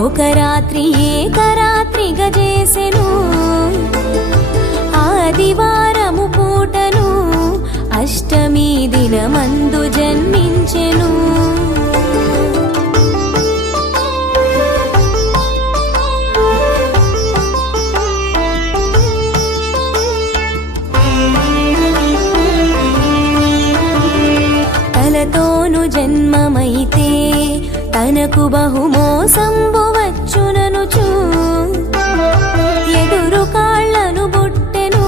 ఒక రాత్రి ఏకరాత్రిగా చేసెను ఆదివారము పూటను అష్టమి దినమందు జన్మించెను తలతోను జన్మమైతే తనకు బహుమోసంబు వచ్చుననుచు ఎదురు కాళ్లను బుట్టెను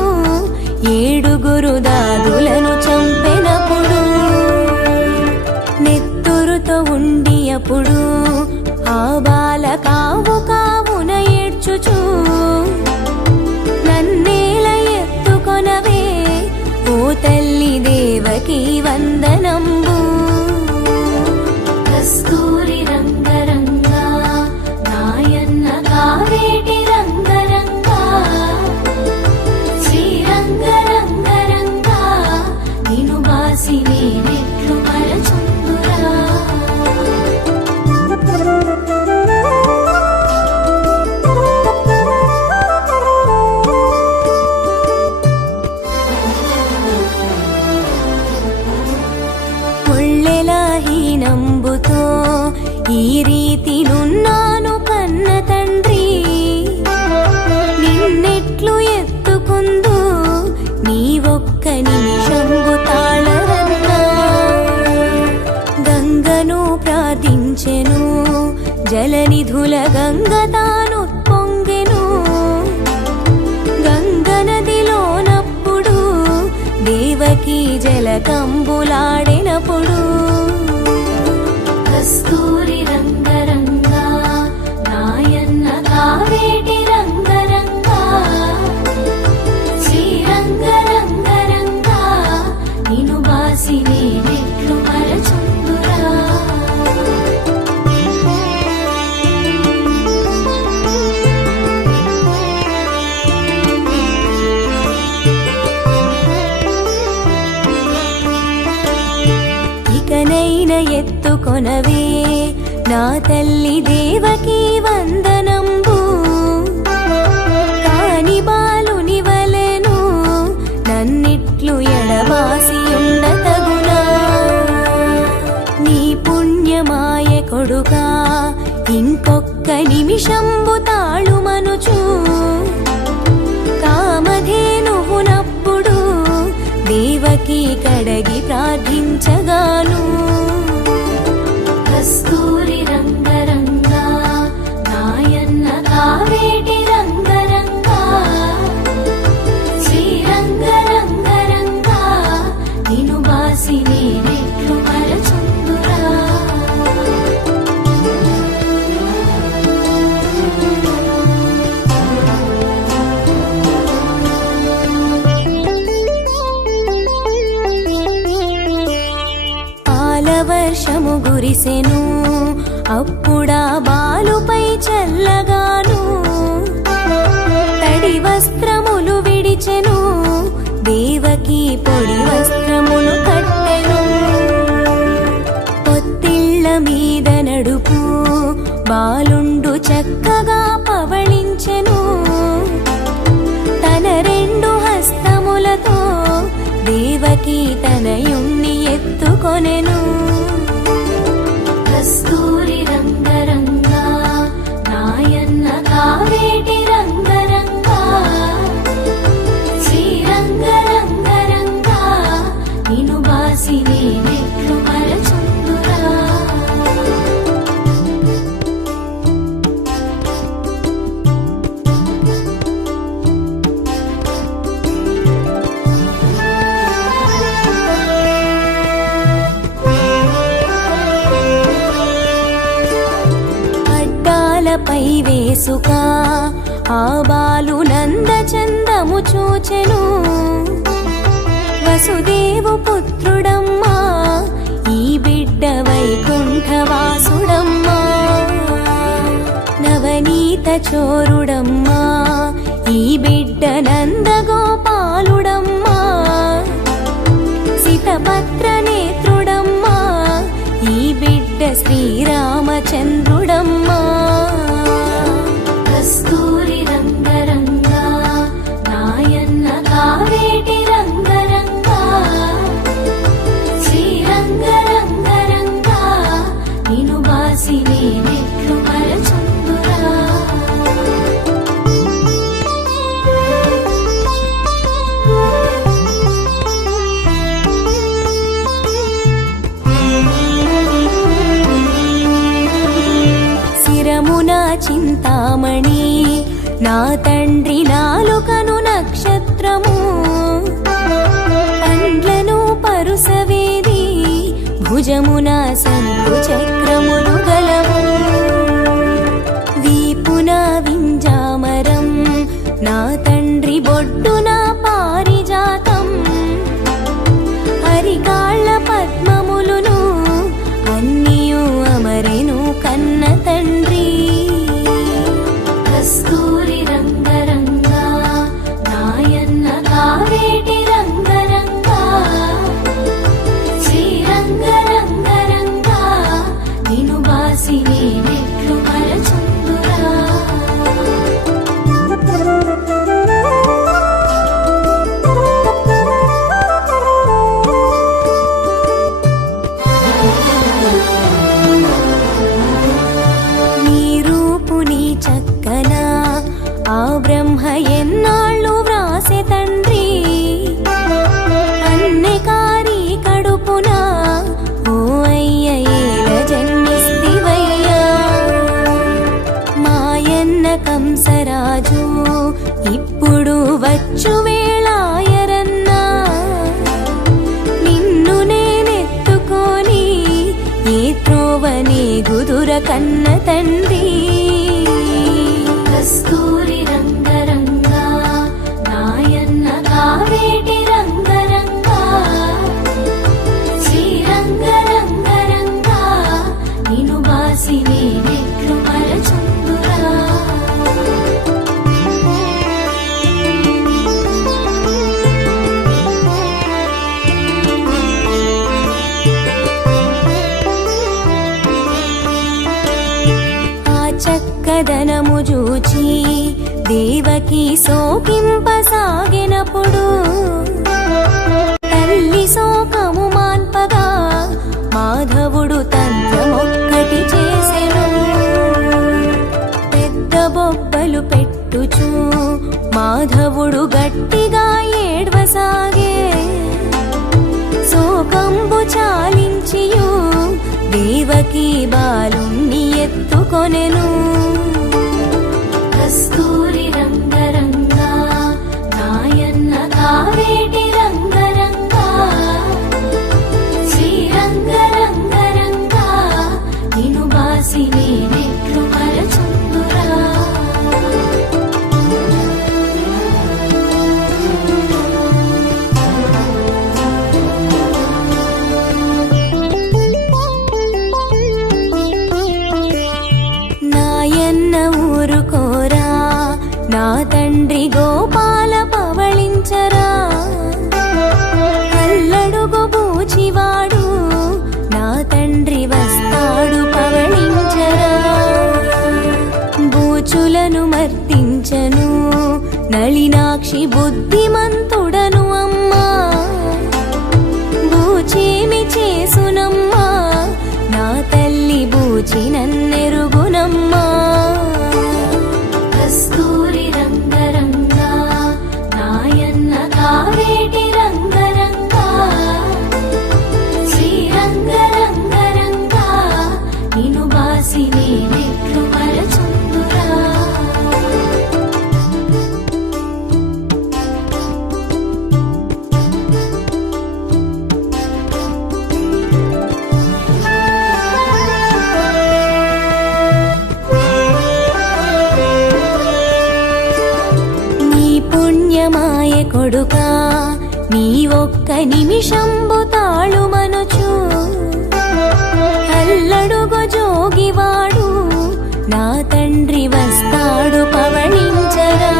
ఏడుగురు దాదులను చంపెనప్పుడు నెత్తురుతో ఉండి అప్పుడు ఆ బాల కావు కావున ఏడ్చుచు నన్నేల ఎత్తుకొనవే ఓ తల్లి దేవకీ వందనంబు కస్తూరి రంగరంగా నాయన్న కావేటి రంగరంగా శ్రీరంగరంగరంగా నిను బాసి నేనెట్లు మరచుందురా హీనంబుతో ఈ రీతి నున్నాను కన్న తండ్రి నిన్నెట్లు ఎత్తుకుందు నీ ఒక్క నిమిషంబు తాళరన్నా గంగను ప్రార్థించెను జలనిధుల గంగ తాను పొంగెను గంగ నదిలోనప్పుడు దేవకీ జలకంబులాడినప్పుడు కస్తూరి రంగరంగా నాయన్న కావేటి రంగరంగా శ్రీరంగరంగరంగా నిను బాసి నేనెట్లు మరచుందురా ఇకనైన ఎత్తుకొనవే నా తల్లి దేవకీ వందనంబు కాని బాలుని వలెను నన్నిట్లు ఎడబాసి ఉండతగునా నీ పుణ్యమాయ కొడుకా ఇంకొక్క నిమిషంబు తాళుమనుచు కామధేనువునప్పుడు దేవకీ కడగి ప్రార్థించగాను కస్తూరి రంగరంగా నాయన్న కావేటి రంగరంగా శ్రీరంగరంగరంగా నిను బాసి నేనెట్లు మరచుందురా వర్షము గురిసెను అప్పుడా బాలుపై చల్లగాను తడి వస్త్రములు విడిచెను దేవకీ పొడి వస్త్రములు కట్టెను పొత్తిళ్ల మీద నడుపు బాలుండు చక్కగా పవళించెను తన రెండు హస్తములతో దేవకీ తనయుణ్ణి ఎత్తుకొనెను కస్తూరి రంగరంగా నాయన్న కావేటి రంగరంగా శ్రీరంగరంగరంగా నిను బాసి నేనెట్లు మరచుందురా పై వేసుక ఆ బాలు నందచందము చూచెను వసుదేవు పుత్రుడమ్మా ఈ బిడ్డ వైకుంఠవాసుడమ్మా నవనీత చోరుడమ్మా ఈ బిడ్డ నందగోపాలుడమ్మా సితపత్ర నేత్రుడమ్మా ఈ బిడ్డ శ్రీరామచంద్రుడమ్మా చింతామణి నా తండ్రి నాలుకను నక్షత్రము పండ్లను పరుసవేది భుజమున శంకు చక్రములు గలవు వీపున వింజామరం నా తండ్రి బొడ్డున పారిజాతం హరికాళ్ళ పద్మములును అన్నియు అమరెను కన్న తండ్రి కస్తూరి రంగరంగా నాయన్న కావేటి రంగరంగా శ్రీరంగరంగరంగా నిను బాసి నేనెట్లు మరచుందురా చక్కన ఆ బ్రహ్మ ఎన్నాళ్ళు వ్రాసె తండ్రి అన్నెకారి కడుపున ఓ అయ్య ఏల జన్మిస్తివయ్యా మాయన్న కంసరాజు ఇప్పుడు వచ్చు వేళాయరన్నా నిన్ను నేనెత్తుకొని ఏ త్రోవనే గుదుర కన్న తండ్రి కస్తూరి రంగరంగా నాయన్న కావేటి రంగరంగా శ్రీరంగరంగరంగా నిను బాసి నేనెట్లు మరచుందురా చక్కదనము చూచి దేవకి సోకింపసాగినప్పుడు తల్లి శోకము మాన్పగా మాధవుడు తంత్రమొక్కటి చేసెను పెద్ద బొబ్బలు పెట్టుచు మాధవుడు గట్టిగా ఏడ్వసాగే శోకంబు చాలించియు దేవకి బాలుణ్ణి ఎత్తుకొనెను కస్తూరి రంగరంగా నాయన్న కావేటి రంగరంగా శ్రీరంగరంగరంగా నిను బాసి నేనెట్లు మరచుందురా ఊరుకోరా నా తండ్రి గోపాల పవళించరా అల్లడుగు బూచివాడు నా తండ్రి వస్తాడు పవళించరా బూచులను మర్దించను నళినాక్షి బుద్ధిమంతుడను అమ్మా బూచేమి చేసునమ్మా నా తల్లి బూచి నన్నెరుగునమ్మా కస్తూరి రంగరంగా నాయన్న కావేటి రంగరంగా శ్రీరంగరంగరంగా నిను బాసి నేనెట్లు మరచుందురా పుణ్యమాయ కొడుకా నీ ఒక్క నిమిషంబు తాళు మనుచు అల్లడుగు జోగివాడు నా తండ్రి వస్తాడు పవళించరా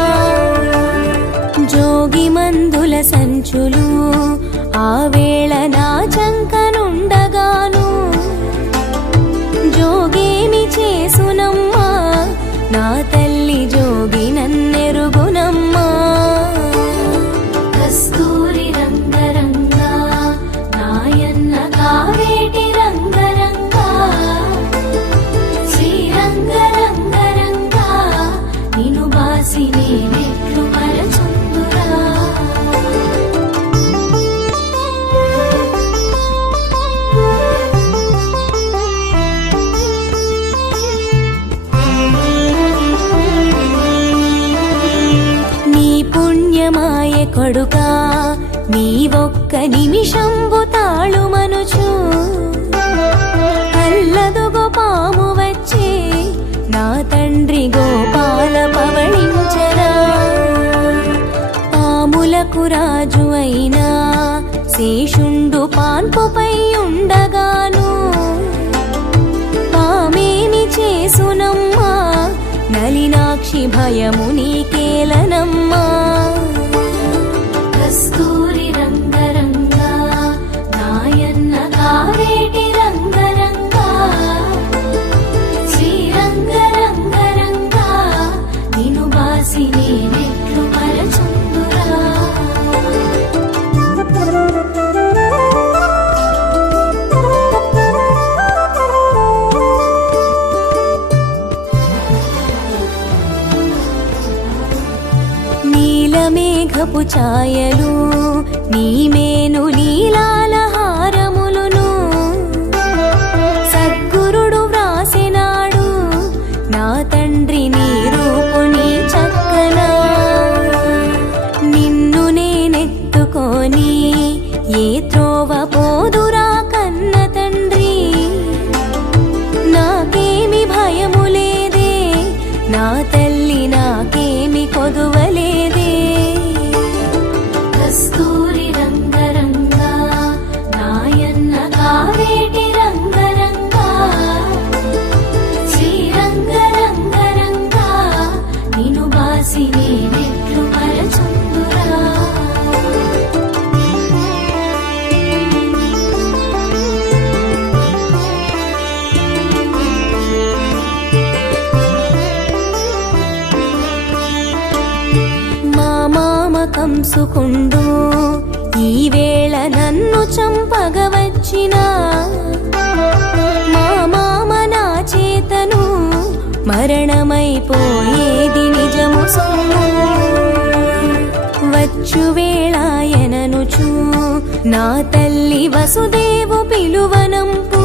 జోగి మందుల సంచులు ఆ వేళ నా చంకనుండగాను జోగేమి చేసునమ్మా నా తల్లి జోగి నన్నెరుగునమ్మా కస్తూరి రంగరంగా నాయన్న కావేటి రంగరంగా శ్రీరంగరంగరంగా నిను బాసి నేనెట్లు మరచుందురా భాగ్యమాయె కొడుకా నీవొక్క నిమిషంబు తాళుమనుచు అల్లదుగో పాము వచ్చే నా తండ్రి గోపాల పవళించరా పాములకు రాజు అయినా శేషుండు పాన్పుపై ఉండగాను పామేమి చేసునమ్మా నలినాక్షి భయము నీకేలనమ్మా కస్తూరి రంగరంగా నాయన్న కావేటి రంగరంగా శ్రీరంగరంగరంగా నిను బాసి నేనెట్లు మరచుందురా నీలమేఘపు ఛాయలు నీమేను లీలాల హారములును సద్గురుడు వ్రాసినాడు నా తండ్రి నీ రూపు నీ చక్కన నిన్ను నేనెత్తుకొని ఏ త్రోవ పోదురా కన్న తండ్రి నాకేమి భయము లేదే నా తల్లి నాకేమి కొదువలేదే కస్తూరి రంగరంగా నాయన్న కావేటి రంగరంగా శ్రీరంగరంగరంగా నిను బాసి నేనెట్లు మరచుందురా కంసుకుండు ఈవేళ నన్ను చంపగవచ్చిన మా మామ నా చేతను మరణమైపోయేది నిజము సొమ్ము వచ్చు వేళాయననుచు నా తల్లి వసుదేవు పిలువనంపు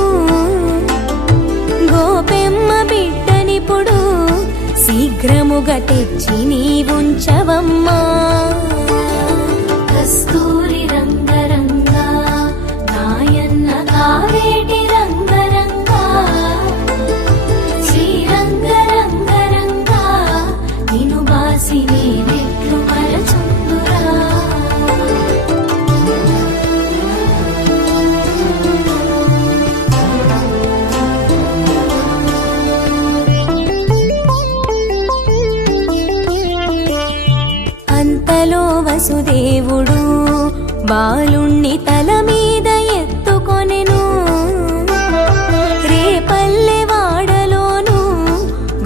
గోపెమ్మ బిడ్డనిప్పుడు శీఘ్రముగా తెచ్చి నీవుంచవమ్మా కస్తూరి రంగరంగా నాయన్న కావేటి రంగరంగా శ్రీరంగరంగరంగా నిను బాసి నేనెట్లు మరచుందురా అంతలో వసుదేవుడు బాలుణ్ణి తల మీద ఎత్తుకొనెను రేపల్లె వాడలోను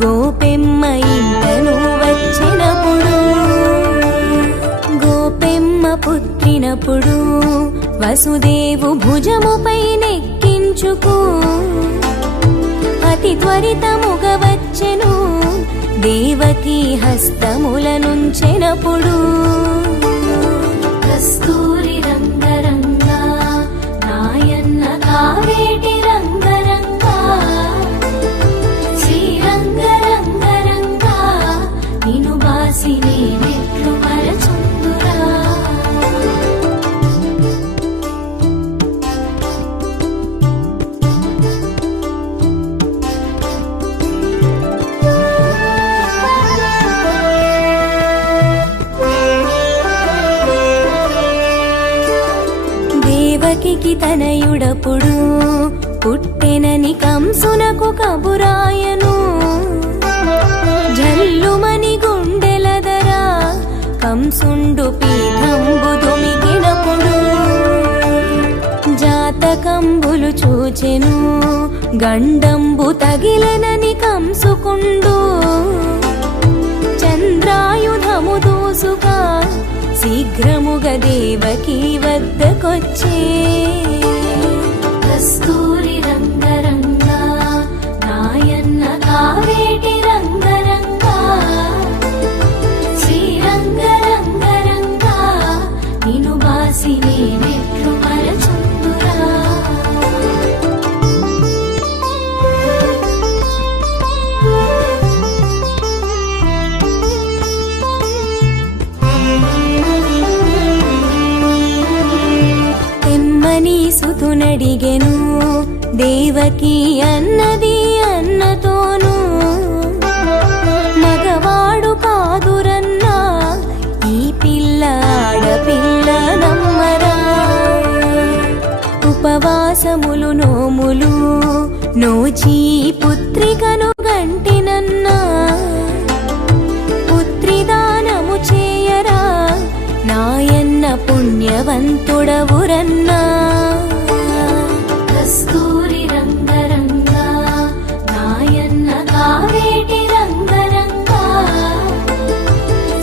గోపెమ్మ ఇంటను వచ్చినప్పుడు గోపెమ్మ పుట్టినప్పుడు వసుదేవు భుజముపై నెక్కించుకు అతి త్వరితముగా వచ్చెను దేవకీ హస్తములనుంచెనప్పుడు కస్తూరి రంగరంగా నాయన్న కావేటి రంగరంగా శ్రీరంగరంగరంగా నిను బాసి నేనెట్లు మరచుందురా దేవకికి తనయుడప్పుడు పుట్టెనని కంసునకు కబురాయను జల్లుమని గుండెలదరా కంసుండు పీఠంబు దుమికినప్పుడు జాతకంబులు చూచెను గండంబు తగిలెనని కంసుకుండు చంద్రాయుధము దూసుగా శీఘ్రముగా దేవకీ వద్దకొచ్చే కస్తూరి రంగరంగా నాయన్న కావేటి రంగరంగా శ్రీరంగరంగరంగా నిను బాసి నేనెట్లు మరచుందురా మాతునడిగెను దేవకి అన్నది అన్నతోను, మగవాడు కాదురన్నా ఈ పిల్ల ఆడపిల్ల నమ్మరా. ఉపవాసములు నోములు నోచి పుత్రికను గంటినన్నా, పుత్రిదానము చేయరా నాయన్న పుణ్యవంతుడవురన్నా. కస్తూరి రంగరంగా నాయన్న కావేటి రంగరంగా,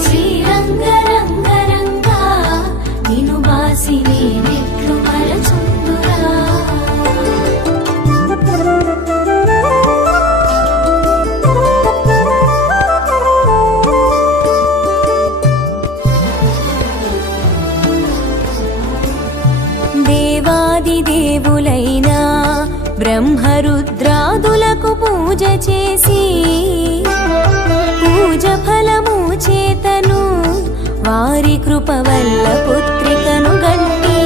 శ్రీరంగరంగరంగా నిను బాసి నేనెట్లు మరచుందురా. దేవాది దేవులైనా బ్రహ్మరుద్రాదులకు పూజ చేసి, పూజ ఫలము చేతను వారి కృప వల్ల పుత్రికను గంటి.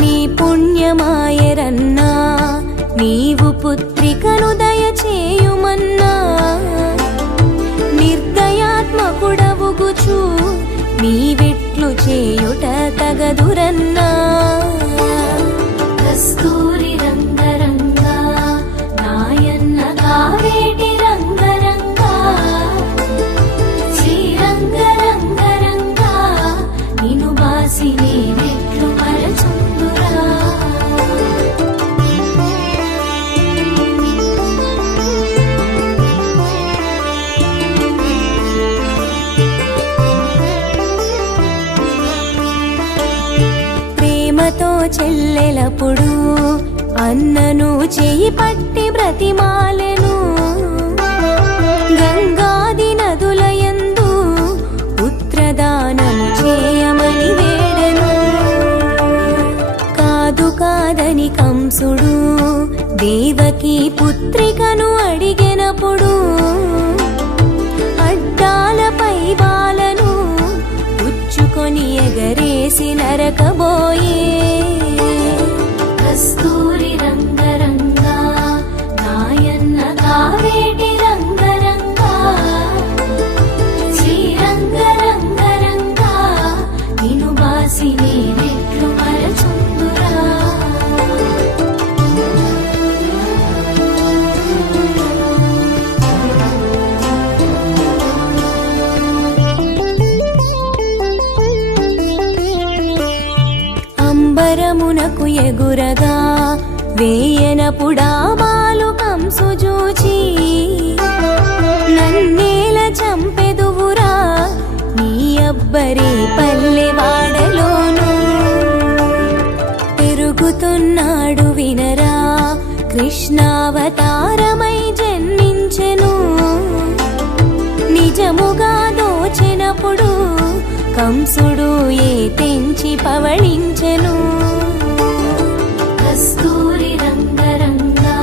నీ పుణ్యమాయరన్నా నీవు పుత్రికను దయచేయుమన్నా, నిర్దయాత్మకుడవుగుచు నీవెట్లు చేయుట తగదురన్నా. కస్తూరి రంగరంగా నాయన్న కావేటి రంగరంగా, శ్రీరంగరంగరంగా నిను బాసి నేనెట్లు మరచుందురా. చెల్లెలప్పుడు అన్నను చేయి పట్టి బ్రతిమాలెను, గంగాది నదులయందు పుత్రదానము చేయమని వేడెను. కాదు కాదని కంసుడు దేవకి పుత్రికను అడిగినప్పుడు, అడ్డాలపై బాలను పుచ్చుకొని ఎగరేసి నరకబోయే. కస్తూరి రంగరంగా నాయన్న కావేటి రంగరంగా, శ్రీరంగరంగరంగా నిను బాసి నేనెట్లు మరచుందురా. అంబరమునకు ఎగురగా వేయనపుడామాలు కంసు జూచి, నన్నేల చంపెదువురా నీ అబ్బరి పల్లెవాడలోను. పెరుగుతున్నాడు వినరా కృష్ణావతారమై జన్మించెను, నిజముగా దోచెనప్పుడు కంసుడు ఏ తెంచి పవళించెను. కస్తూరి రంగరంగా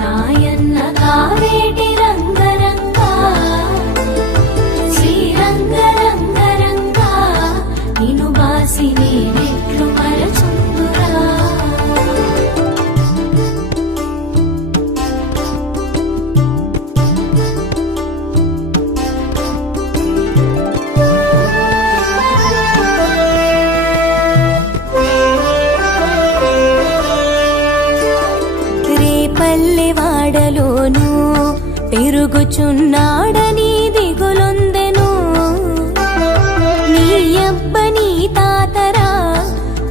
నాయన్న కావేటి రంగరంగా, శ్రీరంగరంగరంగా నిను బాసి నేనెట్లు మరచుందురా. పల్లెవాడలోను పెరుగుచున్నాడని దిగులొందెను, నీ అబ్బ నీ తాతరా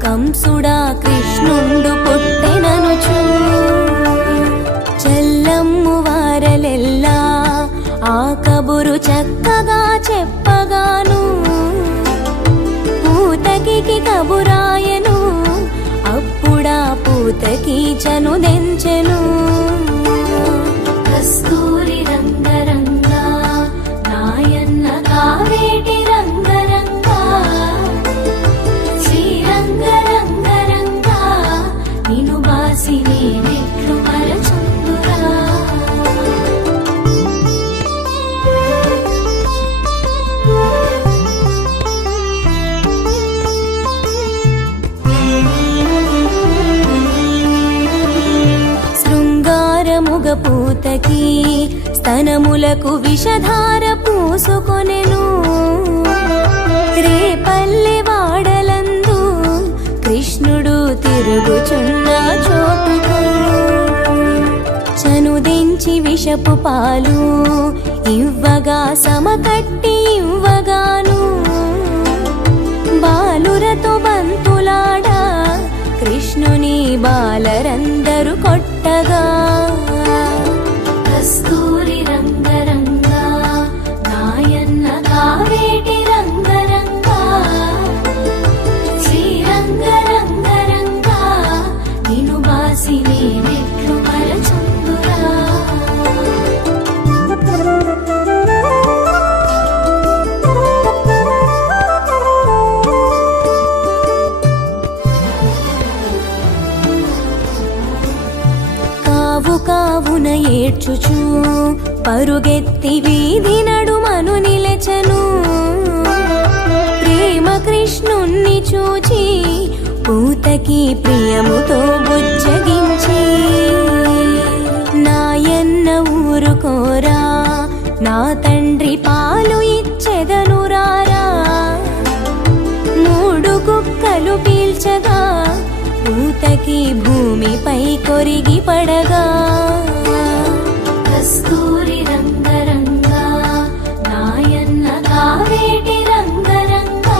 కంసుడా కృష్ణుండు పుట్టెననుచు. చెల్లమ్ము వారలెల్లా ఆ కబురు చక్కగా చెప్పగాను, పూతకి కబురాయను అప్పుడా పూతకి చనుదెంచెను. కస్తూరి రంగరంగా నాయన్న కావేటి రంగరంగా, శ్రీరంగరంగరంగా నిను బాసి నేనెట్లు మరచుందురా. వనములకు విషధార పూసుకొనెను రేపల్లె వాడలందు కృష్ణుడు తిరుగుచున్న చోటుకు చనుదెంచి విషపు పాలు ఇవ్వగా సమకట్టి ఇవ్వగాను బాలురతో బంతులాడా కృష్ణుని బాలరందరు కొట్టగా కస్తూరి రంగరంగా నాయన్న కావేటి రంగరంగా శ్రీరంగరంగరంగా నిను బాసి నేనెట్లు మరచుందురా కావున ఏడ్చుచు పరుగెత్తి వీధి నడుమను నిలచెను ప్రేమ కృష్ణుణ్ణి చూచి పూతకి ప్రియముతో బుజ్జగించి నాయన్న ఊరుకోరా నా తండ్రి పాలు ఇచ్చెదను రారా మూడు కుక్కలు పీల్చగా పూతకి భూమిపై కొరిగి పడగా కస్తూరి రంగరంగా నాయన్న కావేటి రంగరంగా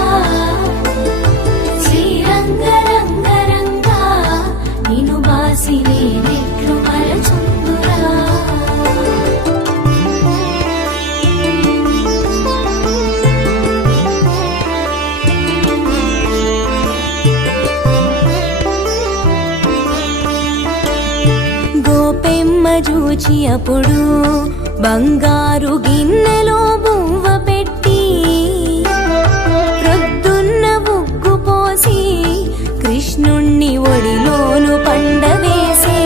శ్రీరంగరంగరంగా నిను బాసి నేనెట్లు మరచుందురా చూచి అప్పుడు బంగారు గిన్నెలో బువ్వ పెట్టి రొద్దున్న ఉగ్గు పోసి కృష్ణుణ్ణి ఒడిలోను పండవేసే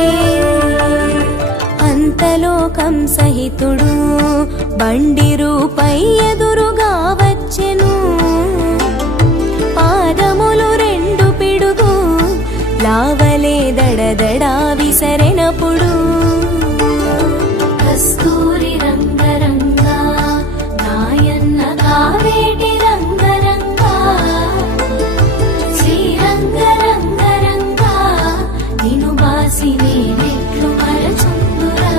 అంతలో కంసహితుడు బండి రూపై ఎదురుగా వచ్చెను పాదములు రెండు పిడుగు లావలే దడదడా విసరెనప్పుడు కస్తూరి రంగరంగా నాయన్న కావేటి రంగరంగా శ్రీరంగరంగరంగా నిను బాసి నేనెట్లు మరచుందురా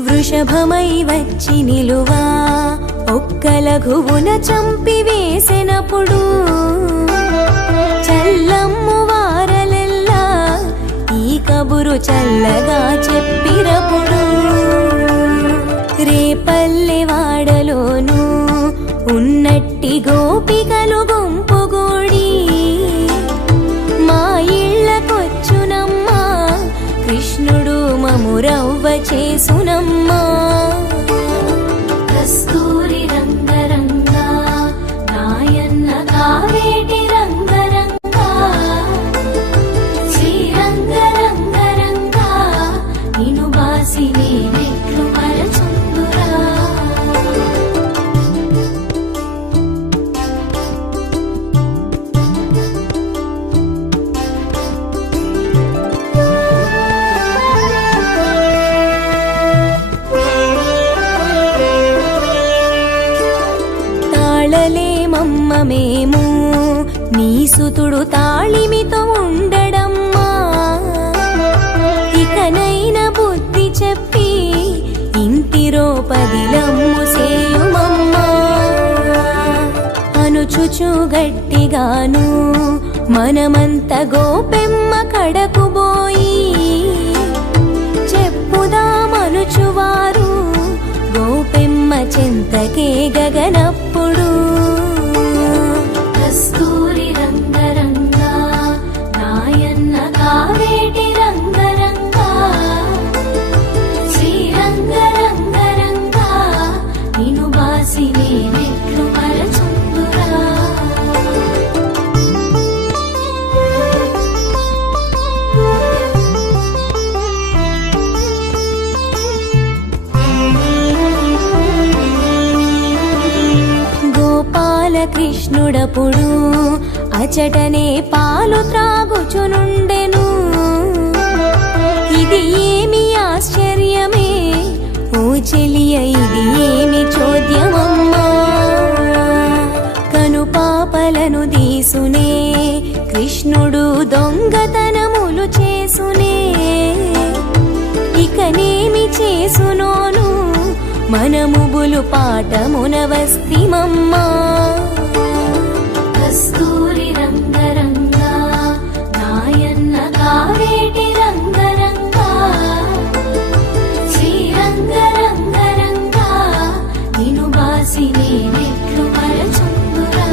వృషభమై వచ్చి నిలువా ఒక్క లఘువున చంపి వేసినప్పుడు చల్లమ్ము వారలెల్లా ఈ కబురు చల్లగా చెప్పినప్పుడు రేపల్లె వాడలోను ఉన్నట్టి గోపికలు గుంపుగూడి మా ఇళ్ళకొచ్చునమ్మా కృష్ణుడు మమురవ్వ చేసునమ్మా కస్తూరి రంగరంగా నాయన్న కావేటి రంగరంగా శ్రీరంగరంగరంగా నిను బాసి నేనెట్లు మరచుందురా మేము నీ సుతుడు తాళిమితో ఉండడమ్మా ఇకనైన బుద్ధి చెప్పి ఇంటిరో పదిలమ్ము సేయుమమ్మా అనుచుచు గట్టిగాను మనమంత గోపెమ్మ కడకు బోయి చెప్పుదామనుచువారు గోపెమ్మ చెంతకే గగనప్పుడు కస్తూరి రంగరంగా నాయన్న కావేటి రంగరంగా శ్రీరంగరంగరంగా నిను బాసి నేనెట్లు మరచుందురా కృష్ణుడప్పుడు అచటనే పాలు త్రాగుచునుండెను. ఇది ఏమి ఆశ్చర్యమే ఓ చెలియ, ఇది ఏమి చోద్యమమ్మా. కను పాపలను దీసునే కృష్ణుడు దొంగతనములు చేసునే. ఇకనేమి చేసునోను మనముబులు పాఠమున వస్తిమమ్మా. కస్తూరి రంగరంగా నాయన్న కావేటి రంగరంగా, శ్రీరంగ రంగరంగా నిను బాసి నేనెట్లు మరచుందురా.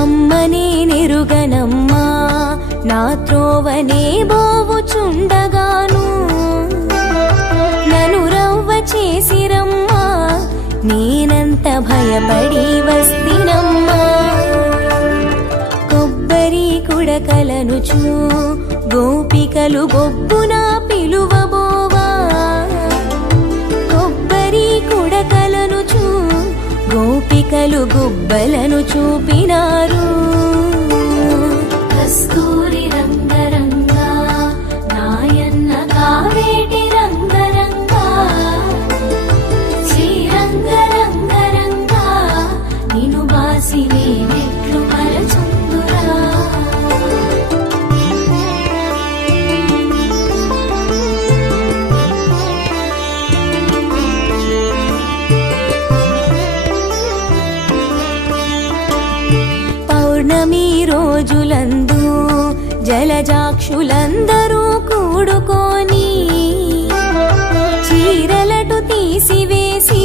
అమ్మనే నెరుగనమ్మా నా త్రోవనే బోవుచుండగాను, నను రవ్వ చేసిరమ్మా నేనంత భయపడి వస్తినమ్మా. కొబ్బరి కుడకలనుచు గోపికలు బొబ్బున పిలువబోవా. కొబ్బరి కుడకలనుచు గోపికలు గుబ్బలను చూపినారు. కస్తూరి రంగరంగా నాయన్న కావేటి రంగరంగా, శ్రీరంగ రంగరంగా నిను బాసి నేనెట్లు మరచుందురా. పౌర్ణమి రోజులందు జలజాక్షులందరూ కూడుకొని చీరలటు తీసివేసి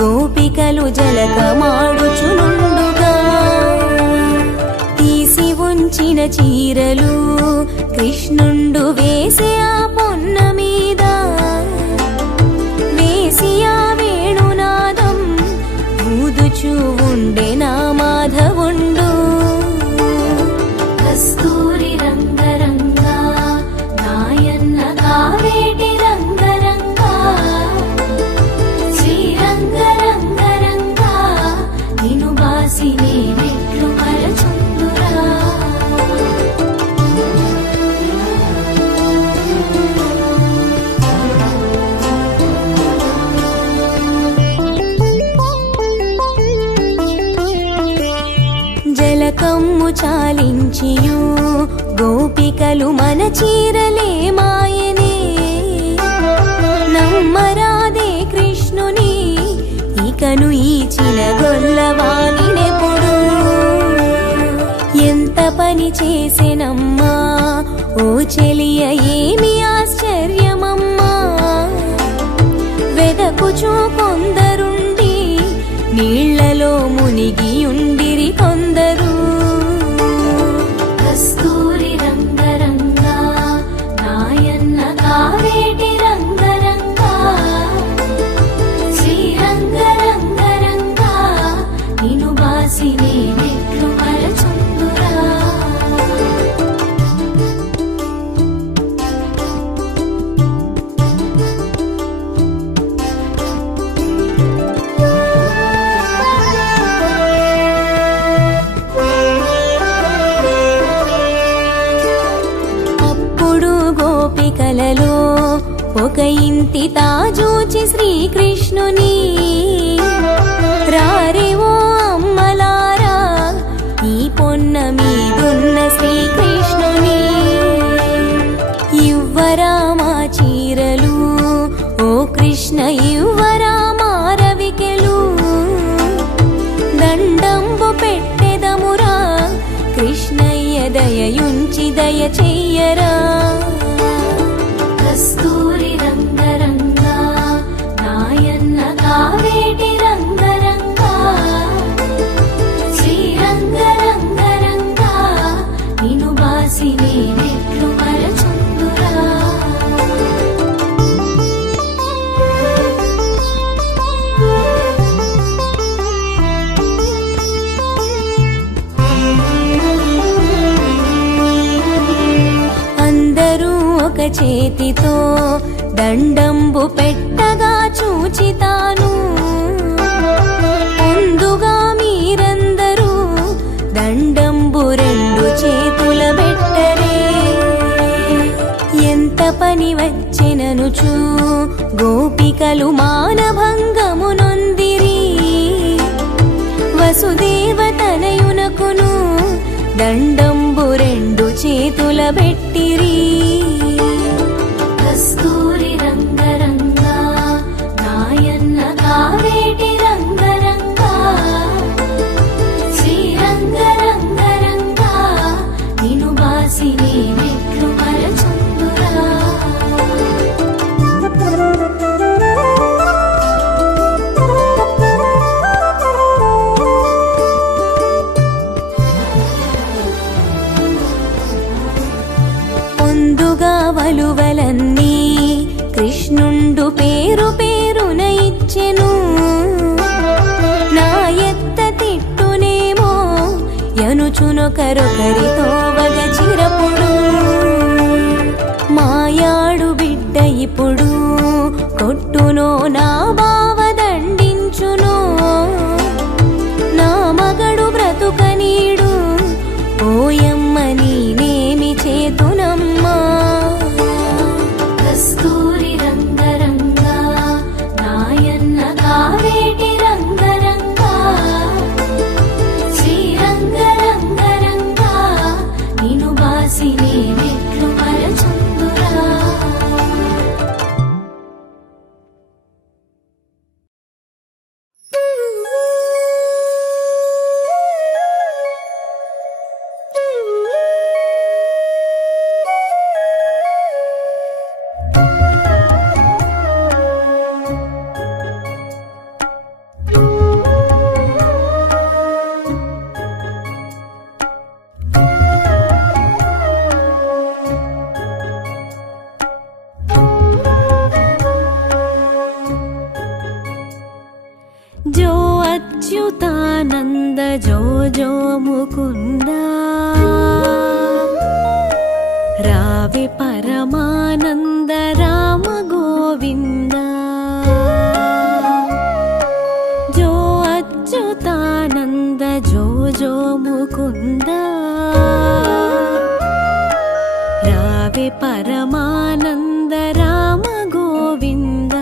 గోపికలు జలకమాడుచునుండుగా. తీసి ఉంచిన చీరలు కృష్ణుండు వేసే ఆ పొన్న మీద, వేసి ఆ వేణునాదం ఊదుచూ ఉండే నా మాధవుండు. కస్తూరి రంగరంగా నాయన్న కావేటి రంగరంగా, శ్రీరంగ రంగరంగా నిను బాసి నేనెట్లు మరచుందురా. జలకమ్ము చాలించియు గోపికలు మన చీరలే మాయనే. నమ్మరాదే కృష్ణుని ఇకను ఈ చిలగొల్లవానినెప్పుడు. ఎంత పని చేసెనమ్మా ఓ చెలియ, ఏమి ఆశ్చర్యమమ్మా. వెదకుచూ కొందరుండి నీళ్లలో మునిగియుండిరి కొందరు. కస్తూరి రంగరంగా నాయన్న కావేటి రంగరంగా, శ్రీరంగ రంగరంగా నిను బాసి నేనెట్లు మరచుందురా. గోపికలలో ఒక ఇంటి తాజూచి శ్రీకృష్ణుని, రారే ఓ అమ్మలారా ఈ పొన్న మీదున్న శ్రీకృష్ణుని. ఇవ్వరా మా చీరలు ఓ కృష్ణ, ఇవ్వరా మా రవికెలు. దండంబు పెట్టెదమురా కృష్ణయ్య, దయయుంచి దయ చెయ్యరా. కస్తూరి రంగరంగా నాయన్న కావేటి రంగరంగా, శ్రీరంగ రంగరంగా నిను బాసి నేనెట్లు మరచుందురా. చేతితో దండంబు పెట్టగా చూచితాను. ముందుగా మీరందరూ దండంబు రెండు చేతుల బెట్టరే. ఎంత పని వచ్చెననుచు గోపికలు మానభంగము నొందిరి. వసుదేవ తనయునకును దండంబు రెండు చేతుల బెట్టిరి. కస్తూరి రంగరంగా నాయన్న కావేటి రంగరంగా శ్రీరంగ రంగరంగా నిను బాసి నేనెట్లు మరచుందురా. ముందుగా వలువలన్నీ కృష్ణుండు పేరు పేరున ఇచ్చెను. నా ఎత్త తిట్టునేమో యనుచునొకరొకరితో వగచిరపుడు. మాయాడు బిడ్డ ఇప్పుడు కొట్టునో నా బావ దండించునో. నా మగడు బ్రతుకనీడు ఓయమ్మ నేనేమి చేతునమ్మా. కస్తూరి రంగరంగా నాయన్న కావేటి రంగరంగా శ్రీరంగ రంగరంగా నిను బాసి నేనెట్లు మరచుందురా. जो अच्युतानंद जो जो मुकुंदा रावे परमानंद राम गोविंद. जो अच्युतानंद जो जो मुकुंद रावे परमानंद राम गोविंद.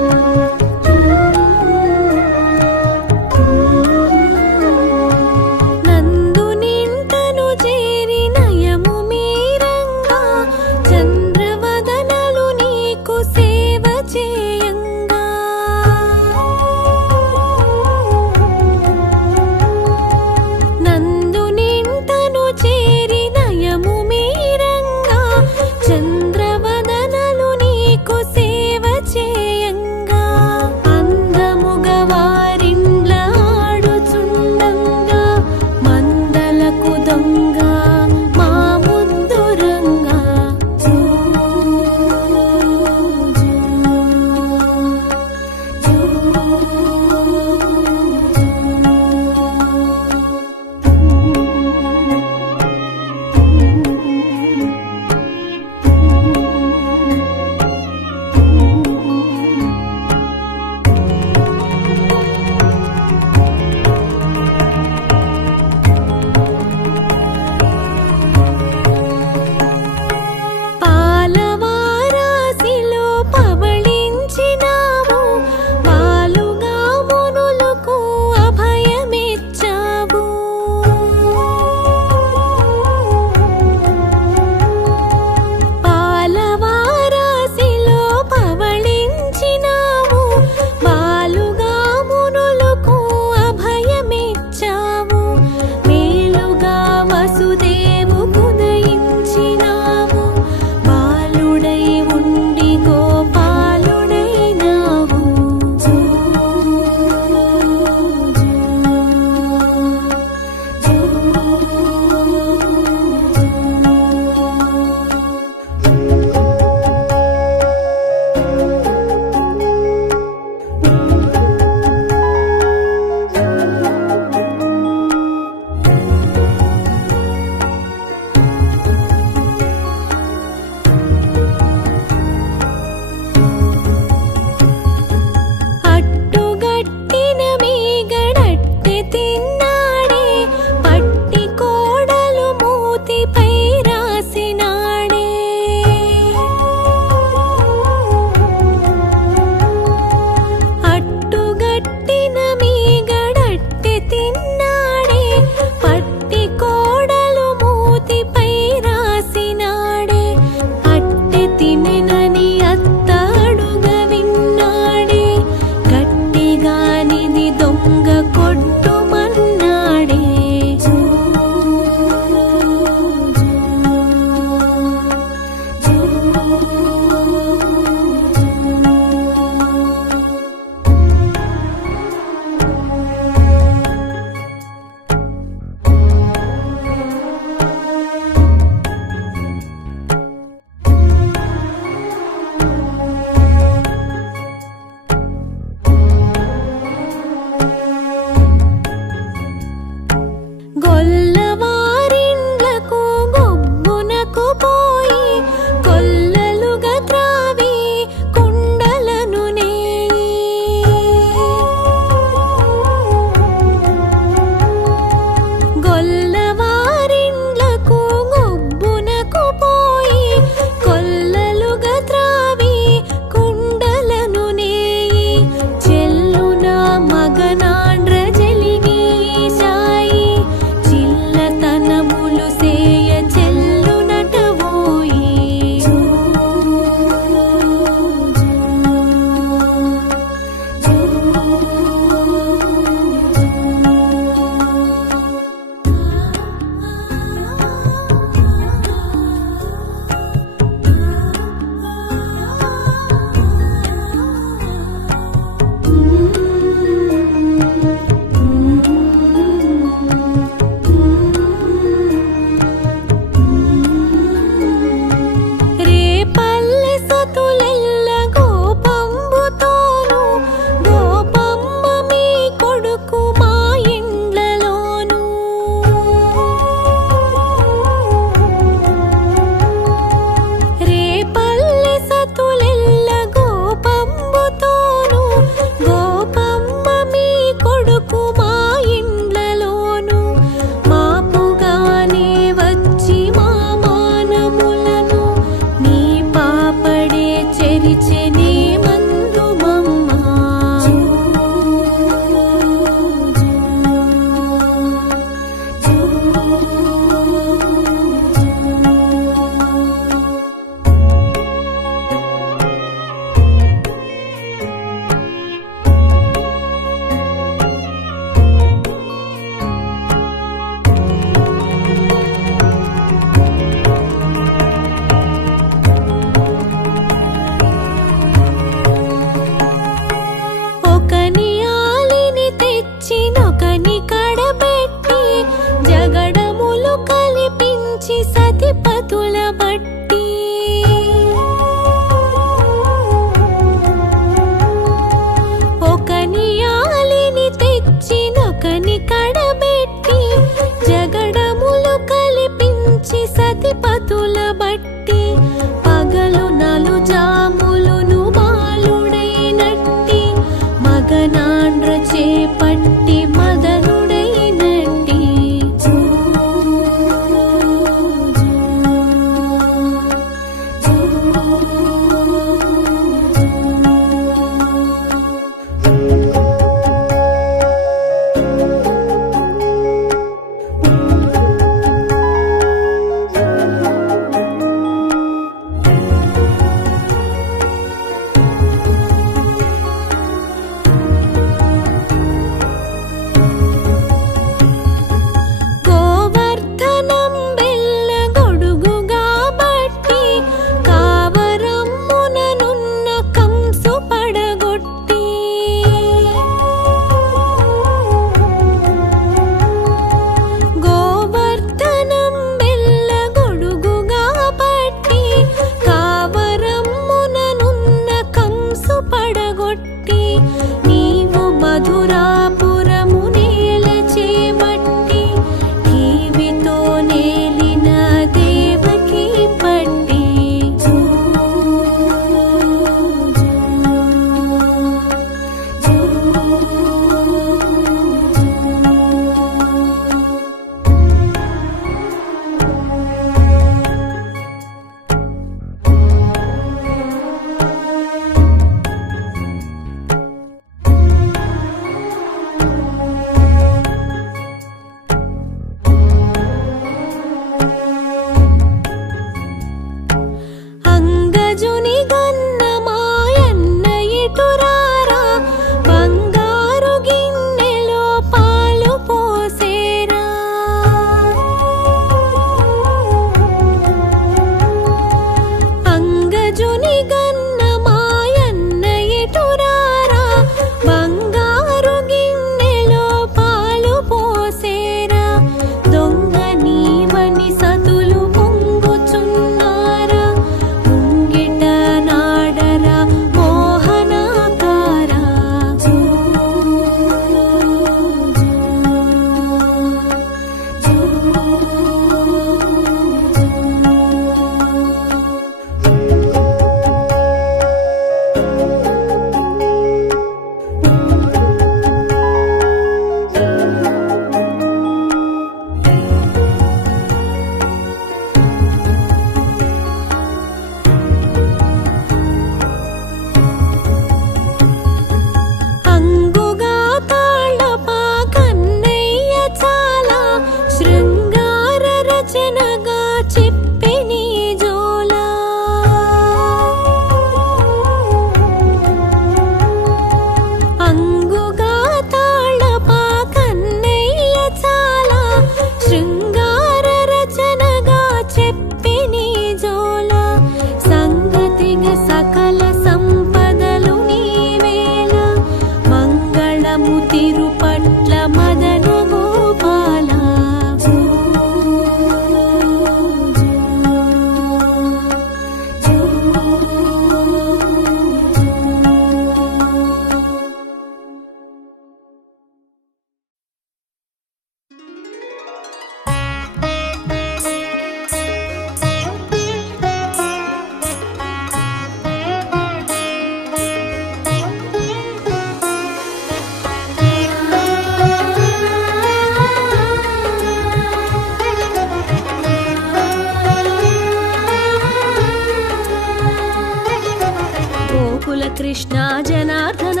కృష్ణ జనార్దన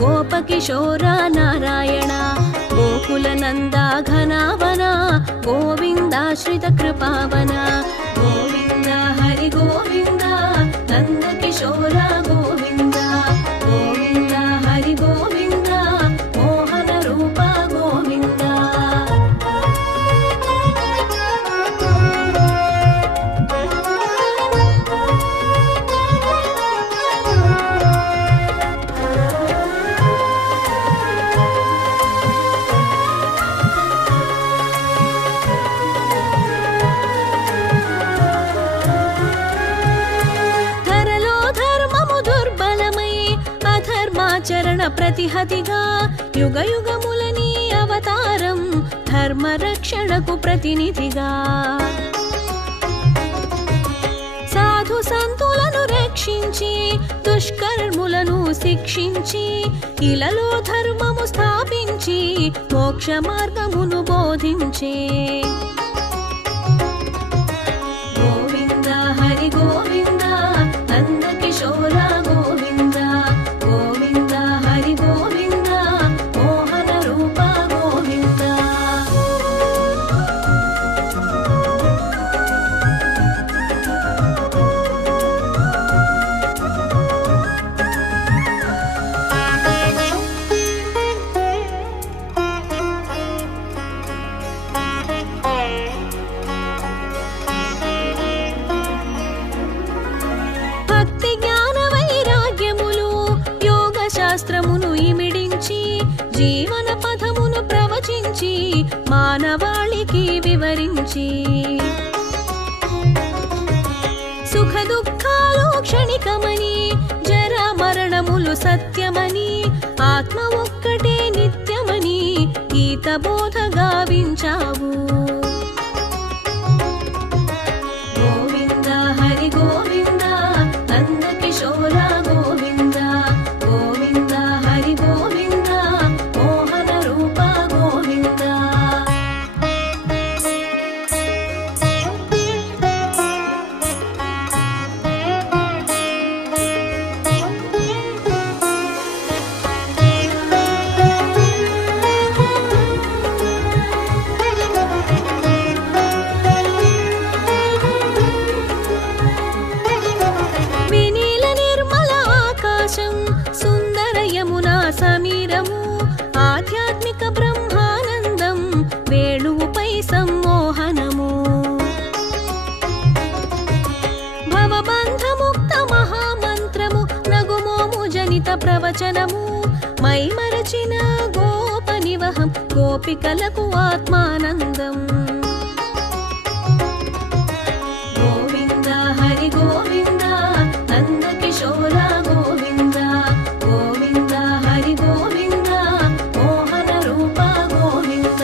గోపకిశోర నారాయణ గోకుల నంద ఘనావన గోవిందాశ్రిత కృపావన గోవింద హరి గోవింద నంద కిశోర గోవింద గోవింద హరి గోవింద మోహన రూప గోవింద. చరణ ప్రతిహతిగా యుగ యుగములని అవతారం ధర్మ రక్షణకు ప్రతినిధిగా సాధు సంతులను రక్షించి దుష్కర్ములను శిక్షించి ఇలలో ధర్మము స్థాపించి మోక్ష మార్గమును బోధించే గోవింద హరి గోవింద నంద కిశోర గోవింద గోవింద హరి గోవింద మోహన రూప గోవింద. భక్తి జ్ఞాన వైరాగ్యములు యోగ శాస్త్రమును ఇమిడించి జీవన పథమును ప్రవచించి మానవాళికి వివరించి సుఖ దుఃఖాలు క్షణికమని జర మరణములు సత్యమని ఆత్మ ఒక్కటే నిత్యమని గీత బోధ గావించావు గోవింద హరి గోవింద నంద కిశోర గోవింద గోవింద హరి గోవింద మోహన రూప గోవింద. వినీల నిర్మల ఆకాశం సుందర యమునా సమీరము ఆధ్యాత్మిక బ్రహ్మానందం వేణువుపై సమ్మోహనము భవబంధముక్త మహామంత్రము నగుమోము జనిత ప్రవచనము మైమరచిన గోప నివహం గోపికలకు ఆత్మానందం గోవింద హరి గోవింద నంద కిశోర గోవింద గోవింద హరి గోవింద మోహన రూప గోవింద.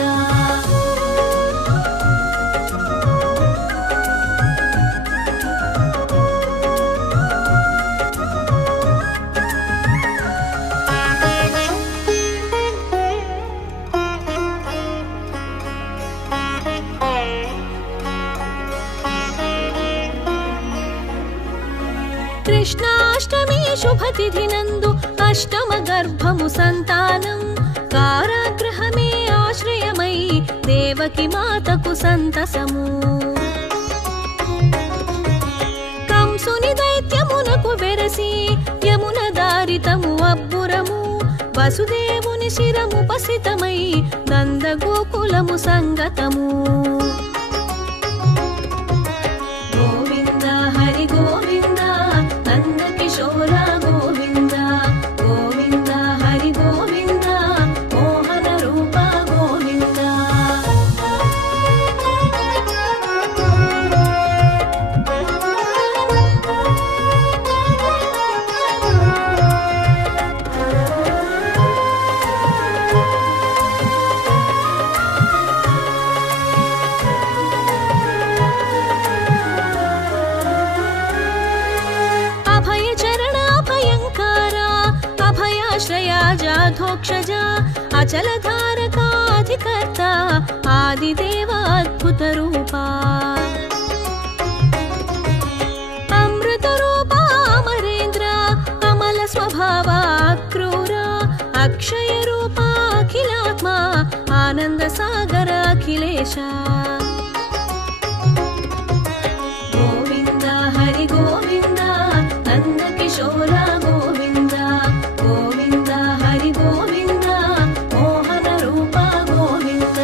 కృష్ణాష్టమి శుభతిథి నందు అష్టమ గర్భము సంతానం కారాగృహమే ఆశ్రయమై దేవకి మాతకు సంతసము కంసుని దైత్యమునకు వెరసి యమున దారితము అబ్బురము వసుదేవుని శిరము పసితమై నంద గోకులము సంగతము గోవింద హరి గోవింద నంద కిశోర గోవింద గోవింద హరి గోవింద మోహన రూప గోవింద. జాధోక్షజ అచలధారకాధికర్త ఆదిదేవ అద్భుత రూప అమృత రూప అమరేంద్ర అమల స్వ लोकेश गोविन्द हरि गोविन्द नन्दकिशोर गोविन्द गोविन्द हरि गोविन्द मोहन रूप गोविन्द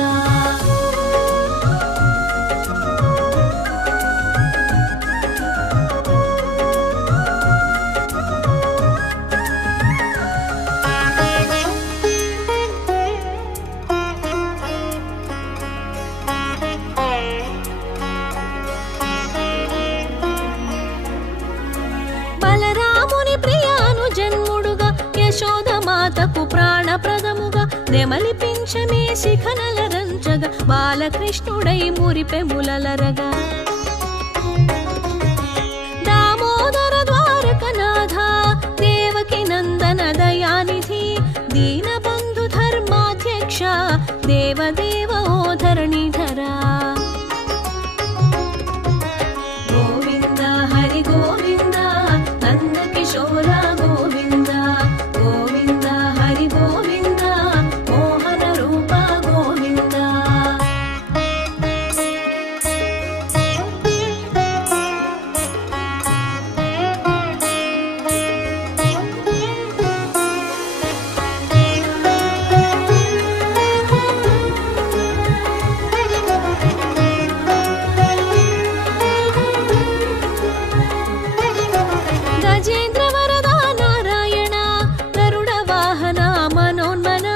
యశోదమాతకు ప్రాణప్రదముగా నెమలిపించమే శిఖనలరంచగా బాలకృష్ణుడై మురిపెములలరగా దామోదర ద్వారకనాథ దేవకి నందన దయానిధి దీనబంధు ధర్మాధ్యక్ష దేవదేవ ఓ ధరణిధరా గోవింద హరి గోవింద నందకిశోర గోవింద గోవింద హరి గోవింద మోహన రూప గోవింద గజేంద్ర వరద నారాయణ గరుడ వాహన మనోన్మన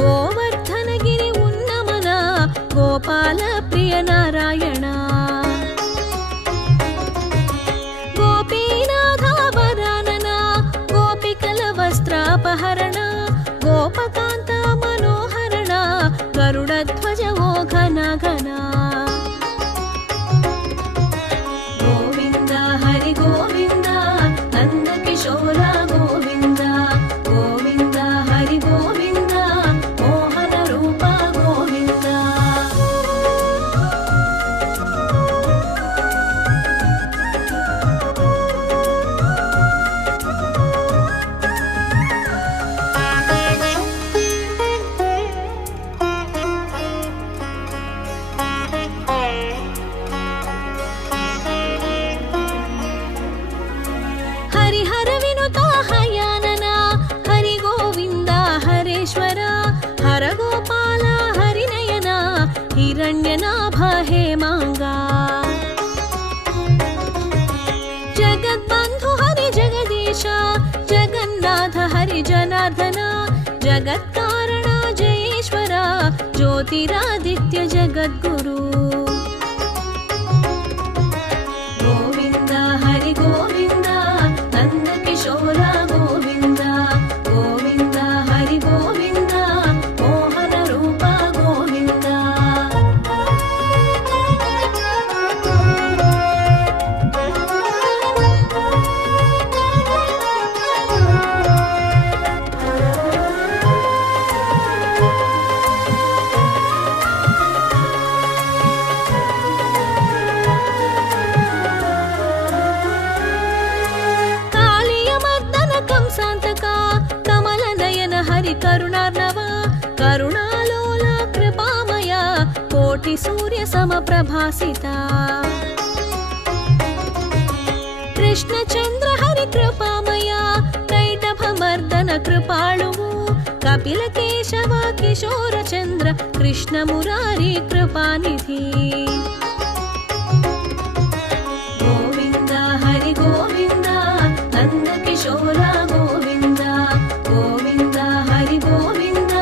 గోవర్ధనగిరి ఉన్నమన గోపాల ప్రియ నారాయణ గోపీనాథ వరానన గోపికల వస్త్రాపహరణ గోపకాంత మనోహరణ గరుడ ధ్వజ ఓ ఘన ఘన గోవింద హరి గోవింద నందకిశోర గోవింద గోవింద హరి గోవింద మోహన రూప గోవింద హరిహర వినుత హయానన హరి గోవింద హరేశ్వర హర గోపాల హరినయన హిరణ్యనాభ హేమాంగా జగద్బంధు హరి జగదీశ జగన్నాథ హరి జనార్దన జగత్కారణ జయేశ్వర జ్యోతిరాదిత్య జగద్గురు గోవింద హరి గోవింద నందకిశోర గోవింద గోవింద హరి గోవింద మోహన రూప గోవింద కరుణార్ణవ కరుణాలోల కృపామయ కోటి సూర్య సమప్రభాసిత కృష్ణ చంద్ర హరి కృపామయ కైటభమర్దన కృపాళువు కపిల కేశవ కిశోర చంద్ర కృష్ణ మురారి కృపానిధి గోవింద హరి గోవింద నందకిశోర గోవింద గోవింద హరి గోవింద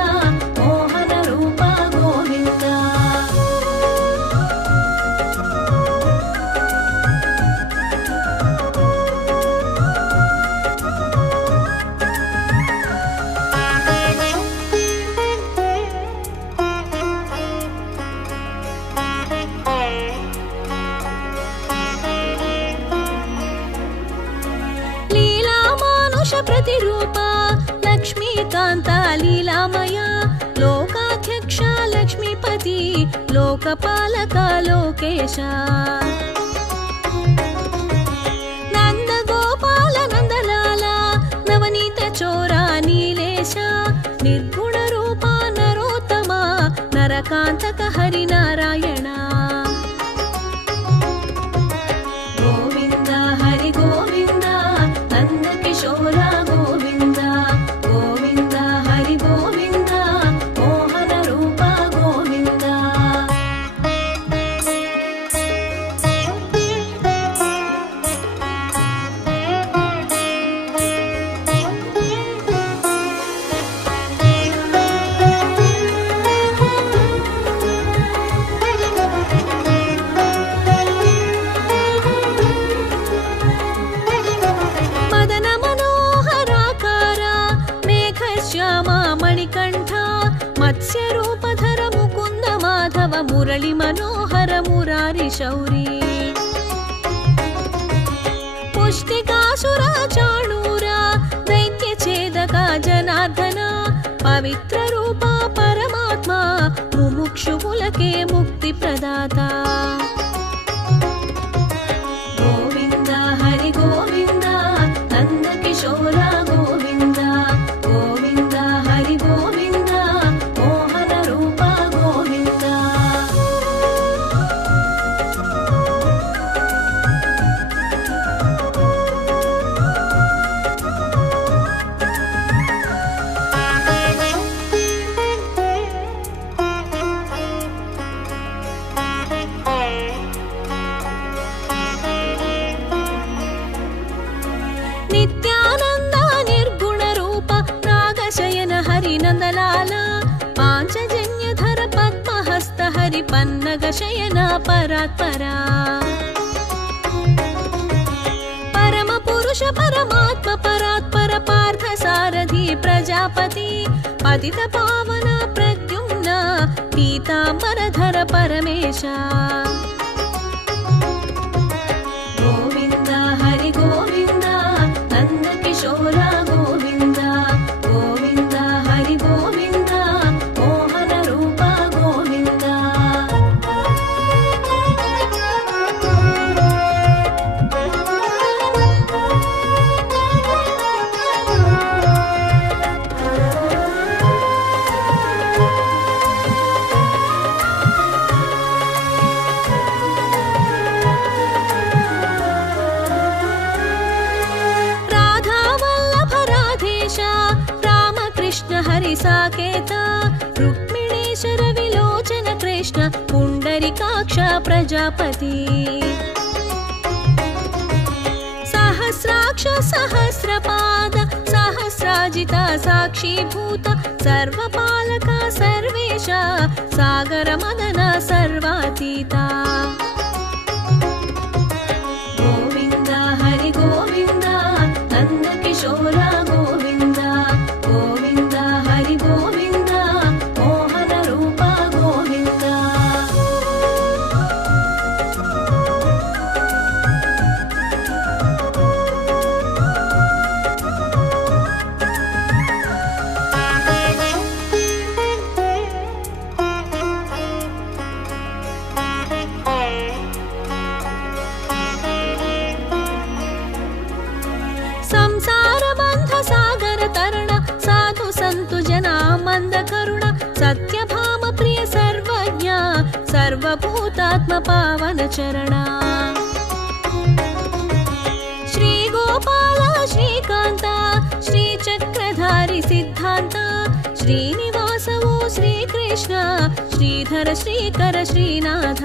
మోహన రూప గోవింద లీలా మానుష ప్రతిరూప లక్ష్మీకాంత లీలామయ లోకాధ్యక్ష లక్ష్మీపతి లోకపాలక లోకేశ నందగోపాల నందలాల నవనీత చోర నీలేశ నిర్గుణ రూప నరోత్తమ నరకాంతక హరి నారాయణ గోవింద నందకిశోర గోవింద గోవింద హరి గోవింద మోహన రూప గోవింద. మదన మనోహరాకార మేఘశ్యామ మణికంఠ మత్స్య రూపధర ముకుంద మాధవ మురళి మనోహర మురారి శౌరీ పుష్టికాసుర చాణూర దైత్య ఛేదక జనార్దన పవిత్ర రూప పరమాత్మ ముముక్షువులకే ముక్తి ప్రదాత. గోవింద హరి గోవింద నందకిశోర గోవింద గోవింద హరి గోవింద మోహన రూప గోవింద. నిత్యానంద నిర్గుణ రూప నాగశయన హరి నందలాల పాంచజన్యధర పద్మహస్త హరి పన్నగ శయన పరాత్పరా పరమ పురుష పరమాత్మ పరాత్పర పార్థ సారథి ప్రజాపతి పతిత పావన ప్రద్యుమ్న పీతాంబరధర పరమేశ. గోవింద హరి గోవింద నందకిశోర గోవింద గోవింద హరి గోవింద మోహన రూప గోవింద. రామకృష్ణ హరి సాకేత రుక్మిణేశ్వర విలోచన కృష్ణ పుండరికాక్ష ప్రజాపతి సహస్రాక్ష సహస్రపాద సహస్రాజిత సాక్షిభూత సర్వపాలక సర్వేశ సాగర మదన సర్వాతీత. గోవింద హరి గోవింద నందకిశోర గోవింద గోవింద హరి గోవింద మోహన రూప గోవింద. సంసార బంధ సాగర తరణ సాధు సంతు జనా మంద కరుణ సత్యభామ ప్రియ సర్వజ్ఞ సర్వభూతాత్మ పావన చరణ. శ్రీ గోపాల శ్రీకాంత శ్రీ చక్రధారి సిద్ధాంత శ్రీనివాసవో శ్రీకృష్ణ శ్రీధర శ్రీకర శ్రీనాథ.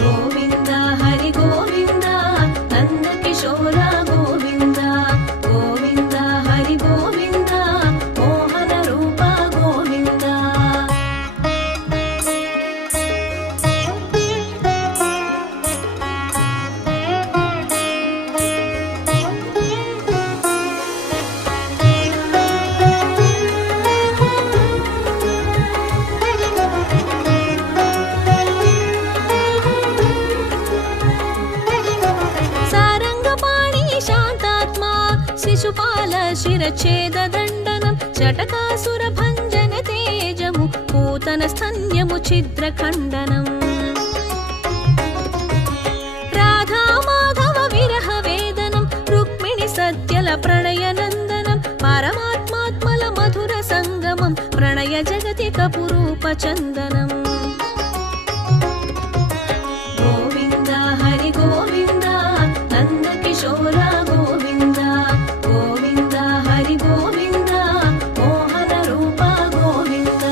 గోవింద హరి గోవింద నందకిశోర గోవింద గోవింద హరి గోవింద మోహన రూప గోవింద. శిశుపాల శిరఛేద దండనం జటకాసుర భంజన తేజము పూతన స్తన్యము ఛిద్ర ఖండనం. రాధా మాధవ విరహ వేదనం రుక్మిణి సత్యల ప్రణయ నందనం పరమాత్మాత్మల మధుర సంగమం ప్రణయ జగతి కపురూప చందనం. గోవింద హరి గో గోవింద నందకిశోర గోవింద గోవింద హరి గోవింద మోహన రూప గోవింద.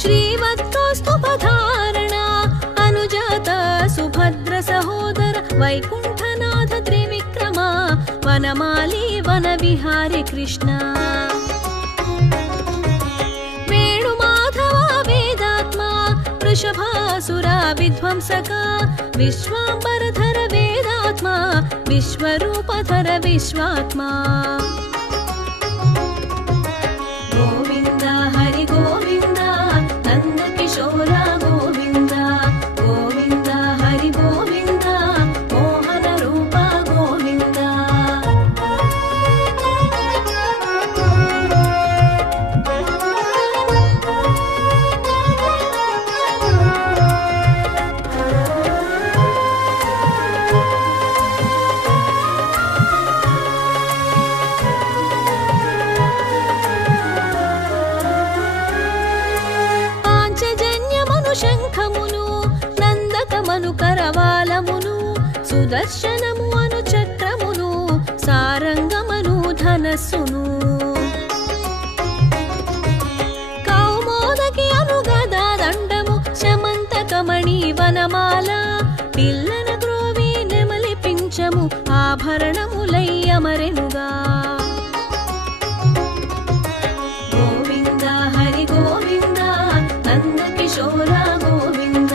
శ్రీవత్కౌస్తుభధారణ అనుజాత సుభద్ర సహోదర వైకుంఠనాథ త్రివిక్రమ వనమాలి వన విహారి కృష్ణ. వేణుమాధవ వేదాత్మ వృషభాసుర విధ్వంసక విశ్వాంబరధర వేదాత్మ విశ్వరూపధర విశ్వాత్మ. గోవింద హరి గోవింద నందకిశోర గోవింద గోవింద హరి గోవింద మోహన రూప గోవింద. శంఖమును నందకమను కరవాలమును సుదర్శనము అను చక్రమును సారంగమను ధనస్సును కౌమోదకి అను గదాదండము శమంతకమణి వనమాల పిల్లన గ్రోవి నెమలి పించము ఆభరణములై అమరెనుగా. గోవింద హరి గోవింద నందకిశోర గోవింద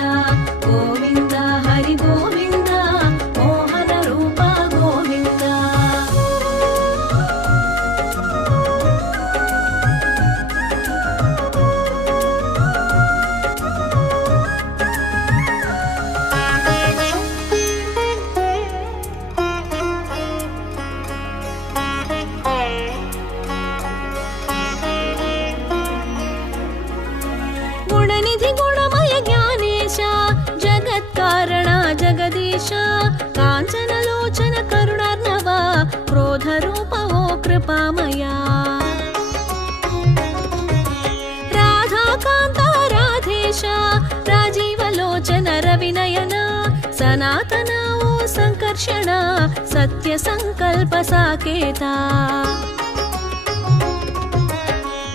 గోవింద హరి గోవింద మోహన రూప గోవింద. జగత్కారణ జగదీశ కాంచనలోచన కరుణార్ణవ క్రోధరూప ఓ కృపామయా. రాధాకాంత రాధేశ రాజీవలోచన రవినయన సనాతన ఓ సంకర్షణ సత్య సంకల్ప సాకేత.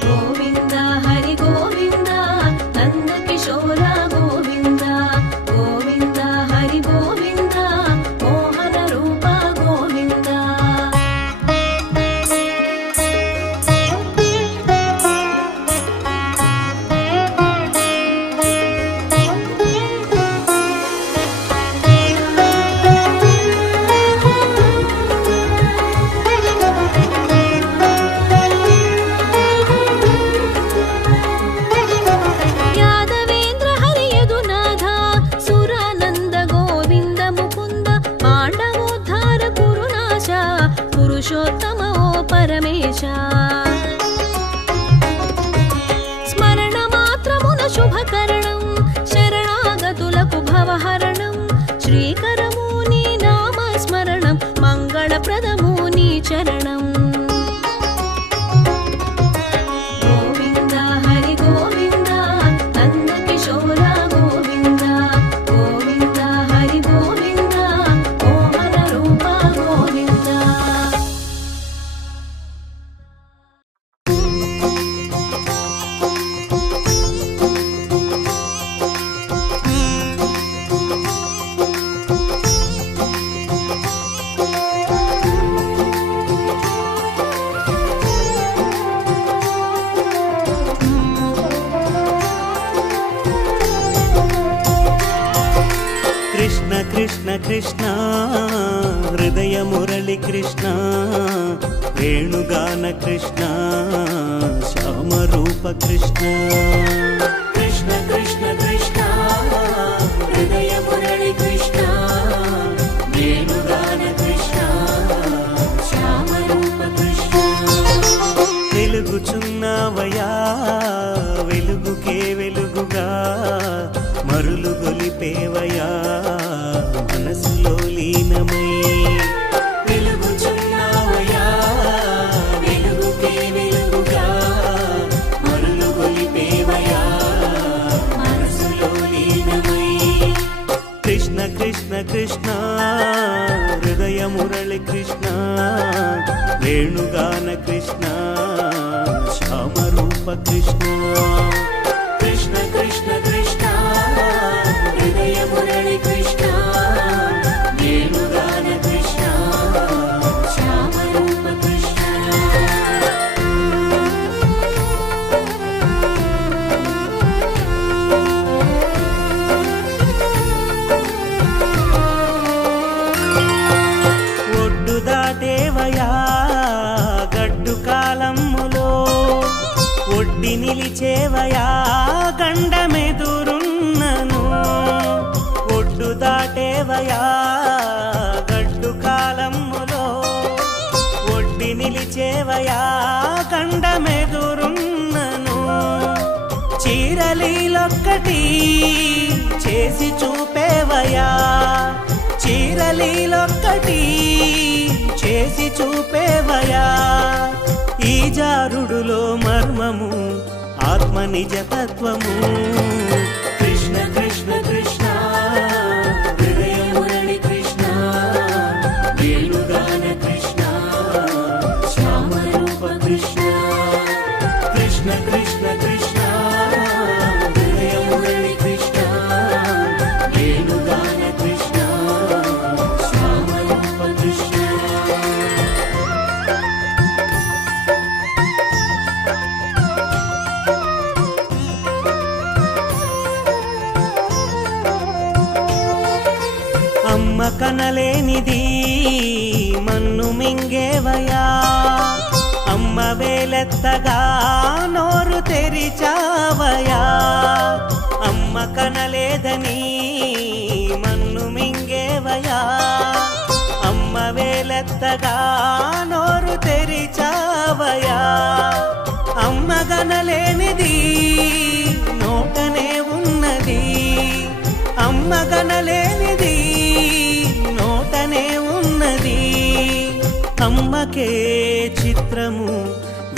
గోవింద హరి గోవింద నందకిశోర గోవింద గోవింద హరి గోవింద మోహన రూప గోవింద. పురుషోత్తమ ఓ పరమేశ స్మరణ మాత్రమున శుభకరణం శరణాగతులకు భవహరణం శ్రీకరము నీ నామ స్మరణం మంగళప్రదము నీ చరణం. గోవింద హరి గోవింద నందకిశోర గోవింద గోవింద హరి గోవింద మోహన రూప గోవింద. కృష్ణ కృష్ణ కృష్ణ హృదయ మురళి కృష్ణ వేణుగాన కృష్ణ శ్యామ రూప కృష్ణ. కృష్ణ కృష్ణ కృష్ణ హృదయ మురళి కృష్ణ వేణుగాన కృష్ణ శ్యామ రూప కృష్ణ. వెలుగుచున్నావయా వెలుగుకే వెలుగుగా మరులు గొలిపేవయా మనసులో లీనమై వెలుగుచున్నావయా వెలుగుకే వెలుగుగా మరులు గొలిపేవయా మనసులో లీనమై కృష్ణ కృష్ణ కృష్ణ హృదయ మురళి కృష్ణ వేణుగాన కృష్ణ శ్యామరూప కృష్ణ కృష్ణ కృష్ణ కృష్ణ హృదయ మురళి కృష్ణ వేణుగాన కృష్ణ శ్యామరూప కృష్ణ ఒడ్డు దాటేవయా గడ్డు కాలమ్ములో ఒడ్డి నిలిచేవయా గండమెదురున్నను ఒడ్డు దాటేవయా గడ్డు కాలమ్ములో ఒడ్డి నిలిచేవయా గండమెదురున్నను చీరలీలొక్కటి చేసి చూపేవయా చీరలీలొక్కటి చేసి చూపేవయా ఈ జారుడులో మర్మము ఆత్మ నిజతత్వము కృష్ణ కృష్ణ కృష్ణ హృదయ మురళి కృష్ణ వేణుగాన కృష్ణ శ్యామరూప కృష్ణ కృష్ణ కృష్ణ కృష్ణ హృదయ మురళి కృష్ణ వేణుగాన కృష్ణ శ్యామరూప కృష్ణ అమ్మ కనలేనిది మన్ను మింగేవయా అమ్మ వేలెత్తగా నోరు తెరిచావయా అమ్మ కనలేదని మన్ను మింగేవయా అమ్మ వేలెత్తగా నోరు తెరిచావయా అమ్మ కనలేనిది నోటనే ఉన్నది అమ్మ కనలేనిది నోటనే ఉన్నది అమ్మకే చిత్రము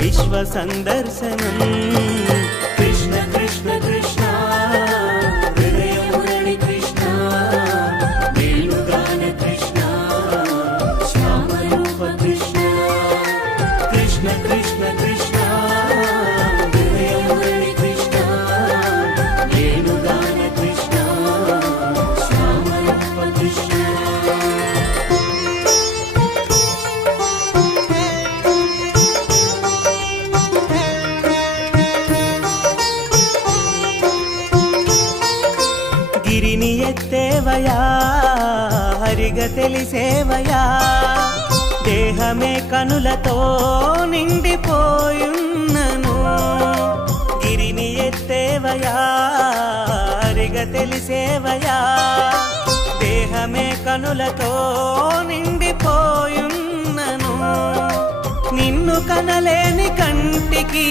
విశ్వ సందర్శనం కృష్ణ కృష్ణ కృష్ణ హృదయ మురళి కృష్ణ వేణుగాన కృష్ణ శ్యామరూప కృష్ణ కృష్ణ కృష్ణ కృష్ణ హృదయ మురళి కృష్ణ వేణుగాన కృష్ణ శ్యామరూప కృష్ణ గిరిని ఎత్తేవయా హరిగా తెలిసేవయా దేహమే కనులతో నిండిపోయున్నను గిరిని ఎత్తేవయా హరిగా తెలిసేవయా దేహమే కనులతో నిండిపోయున్నను నిన్ను కనలేని కంటికి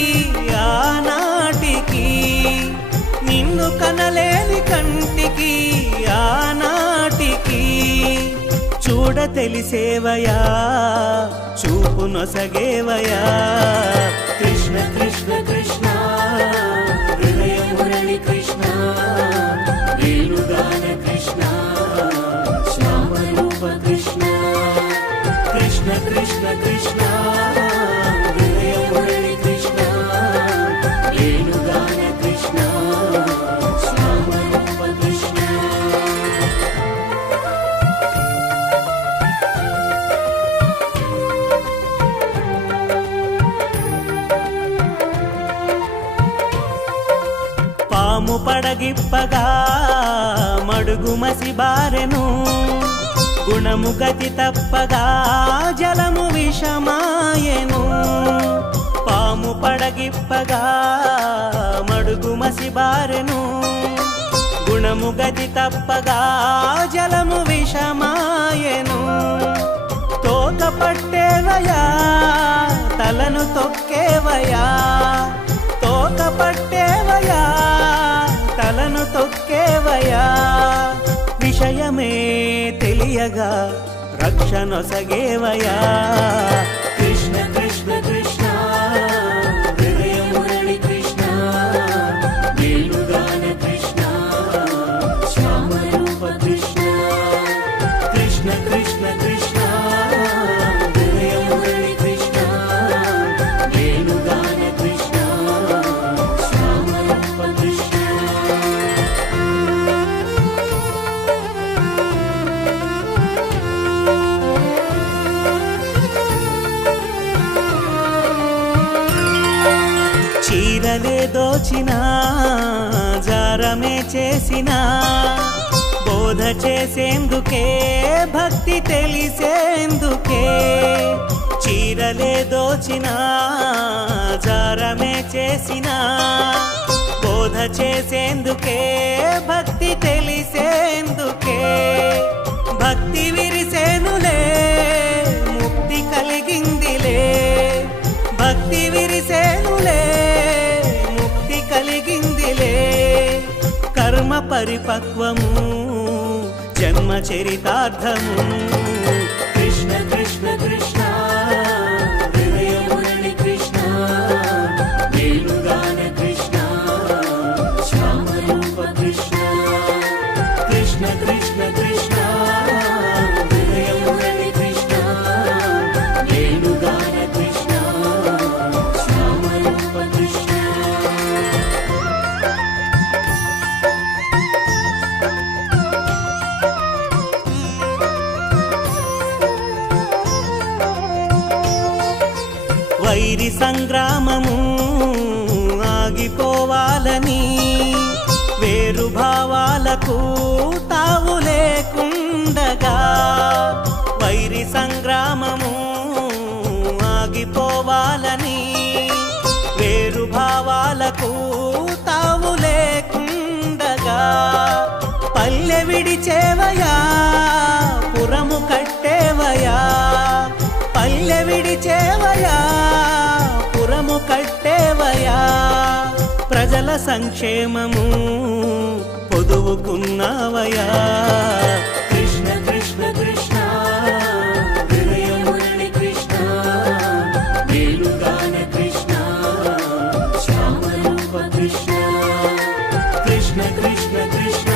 ఆనాటికి నిన్ను కనలేని కంటికి ఆనాటికి చూడ తెలిసేవయా చూపు నొసగేవయా కృష్ణ కృష్ణ కృష్ణ హృదయ మురళి కృష్ణ వేణుగాన కృష్ణ శ్యామరూప కృష్ణ కృష్ణ కృష్ణ కృష్ణ హృదయ మురళి కృష్ణ వేణుగాన కృష్ణ శ్యామరూప కృష్ణ పాము పడగిప్పగా మడుగు మసిబారెను గుణము గతి తప్పగా జలము విషమాయెను పాము పడగిప్పగా మడుగు మసిబారెను గుణము గతి తప్పగా జలము విషమాయెను తోక పట్టేవయా తలను తొక్కేవయా తోక పట్టేవయా తొక్కేవయా విషయమే తెలియగా రక్షణొసగేవయా కృష్ణ కృష్ణ కృష్ణ హృదయమురళి కృష్ణ వేణుగాన కృష్ణ శ్యామరూప కృష్ణ కృష్ణ కృష్ణ కృష్ణ హృదయమురళి కృష్ణ వేణుగాన కృష్ణ శ్యామరూప కృష్ణ చీరలే దోచిన జారమే చేసిన బోధ చేసేందుకే భక్తి తెలిసేందుకే చీరలే దోచిన జారమే చేసిన బోధ చేసేందుకే భక్తి తెలిసేందుకే భక్తి విరిసేనులే ముక్తి కలిగిందిలే భక్తి విరిసేనులే ముక్తి కలిగిందిలే కర్మ పరిపక్వము జన్మ చరితార్థము కృష్ణ కృష్ణ కృష్ణ హృదయమురళి కృష్ణ వేణుగాన కృష్ణ శ్యామరూప కృష్ణ కృష్ణ కృష్ణ కృష్ణ హృదయమురళి కృష్ణ వేణుగాన కృష్ణ శ్యామరూప కృష్ణ వైరి సంగ్రామము ఆగిపోవాలని వేరు భావాలకు తావు లేకుండగా వైరి సంగ్రామము ఆగిపోవాలని వేరు భావాలకు తావు లేకుండగా పల్లె విడిచేవయా పురము కట్టేవయా పల్లె విడిచేవయా పురము కట్టేవయా ప్రజల సంక్షేమము పొదువుకున్నావయా కృష్ణ కృష్ణ కృష్ణ హృదయమురళి కృష్ణ వేణుగాన కృష్ణ శ్యామరూప కృష్ణ కృష్ణ కృష్ణ కృష్ణ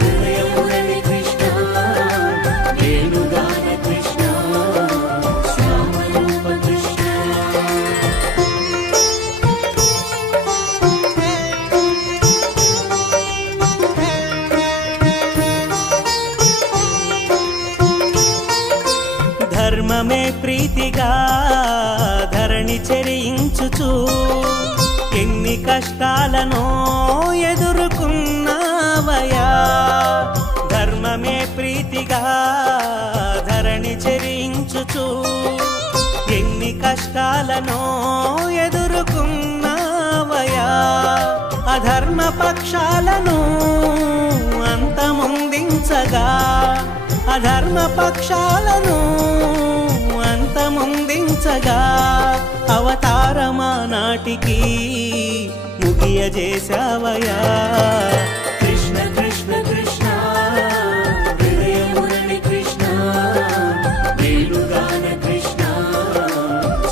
హృదయమురళి కృష్ణ వేణుగాన కృష్ణ శ్యామరూప కృష్ణ ధర్మమే ప్రీతిగా ధరణి చెరించుచు ఎన్ని కష్టాలనో ఎదుర్కొన్నావయా ధర్మమే ప్రీతిగా ధరణి చెరించుచు ఎన్ని కష్టాలనో ఎదుర్కొన్నావయా అధర్మ పక్షాలను అంతమొందించగా అధర్మ పక్షాలను అంతమొందించగా అవతారమా నాటికి ముగియజేశావయా కృష్ణ కృష్ణ కృష్ణ హృదయమురళి కృష్ణ వేణుగాన కృష్ణ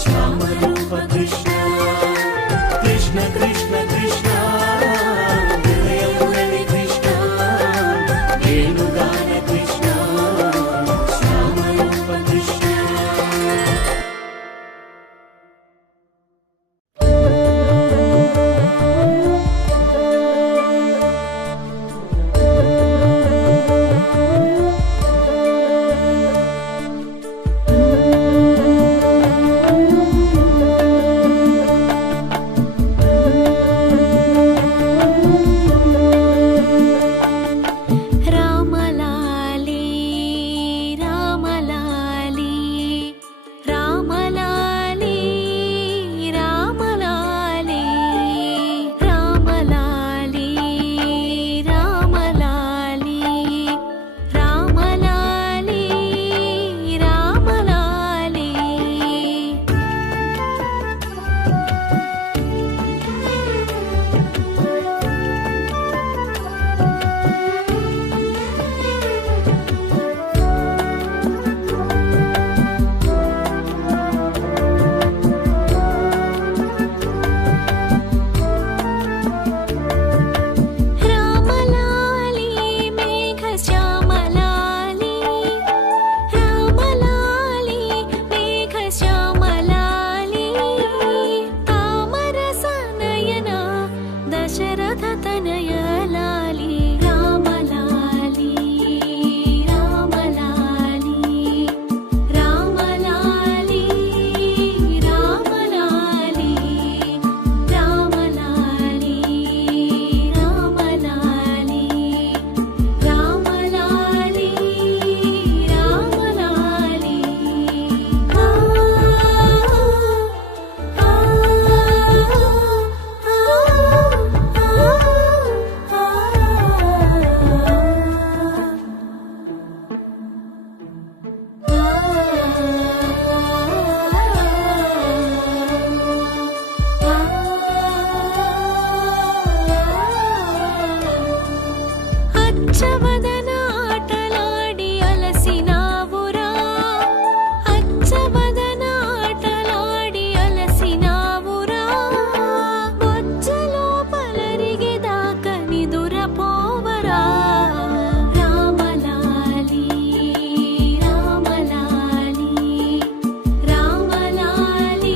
శ్యామరూప కృష్ణ కృష్ణ కృష్ణ కృష్ణ హృదయమురళి కృష్ణ వేణుగాన కృష్ణ శ్యామరూప కృష్ణ దశరథ తనయ లాలి రామలాలి రామలాలి రామలాలి రామలాలి రామలాలి రామలాలి రామలాలి రామలాలి అచ్చవదన ఆటలాడి అలసినావురా అచ్చవదన ఆటలాడి అలసినావురా బొజ్జలో పలరిగేదాక నిదురపోవరా రామలాలి రామలాలి రామలాలి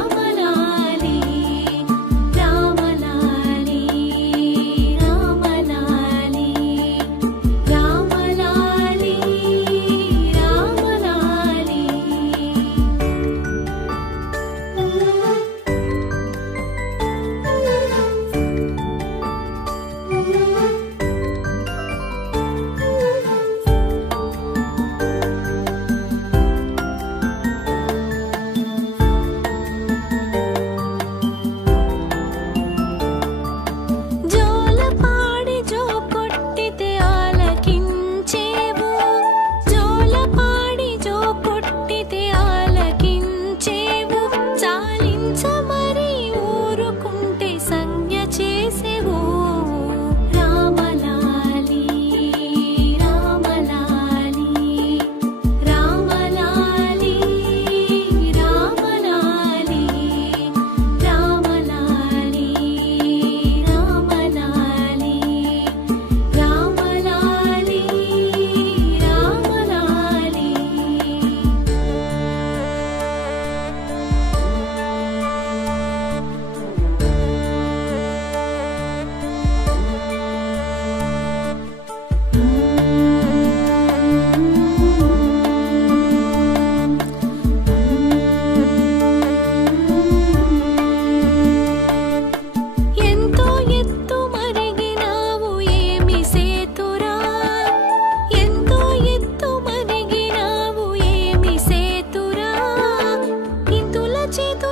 రామలాలి రామలాలి రామలాలి రామలాలి జోలపాడి జో కొట్టితే ఆలకించేవు జోలపాడి జో కొట్టితే ఆలకించేవు చాలించ మరి ఊరుకుంటే సంజ్ఞ చేసేవు రామలాలి రామలాలి రామలాలి రామలాలి రామలాలి రామలాలి రామలాలి రామలాలి ఎంతో ఎత్తు మరిగినావు ఏమి సేతురా ఎంతో ఎత్తు మరిగినావు ఏమి సేతురా ఇంతుల చేతు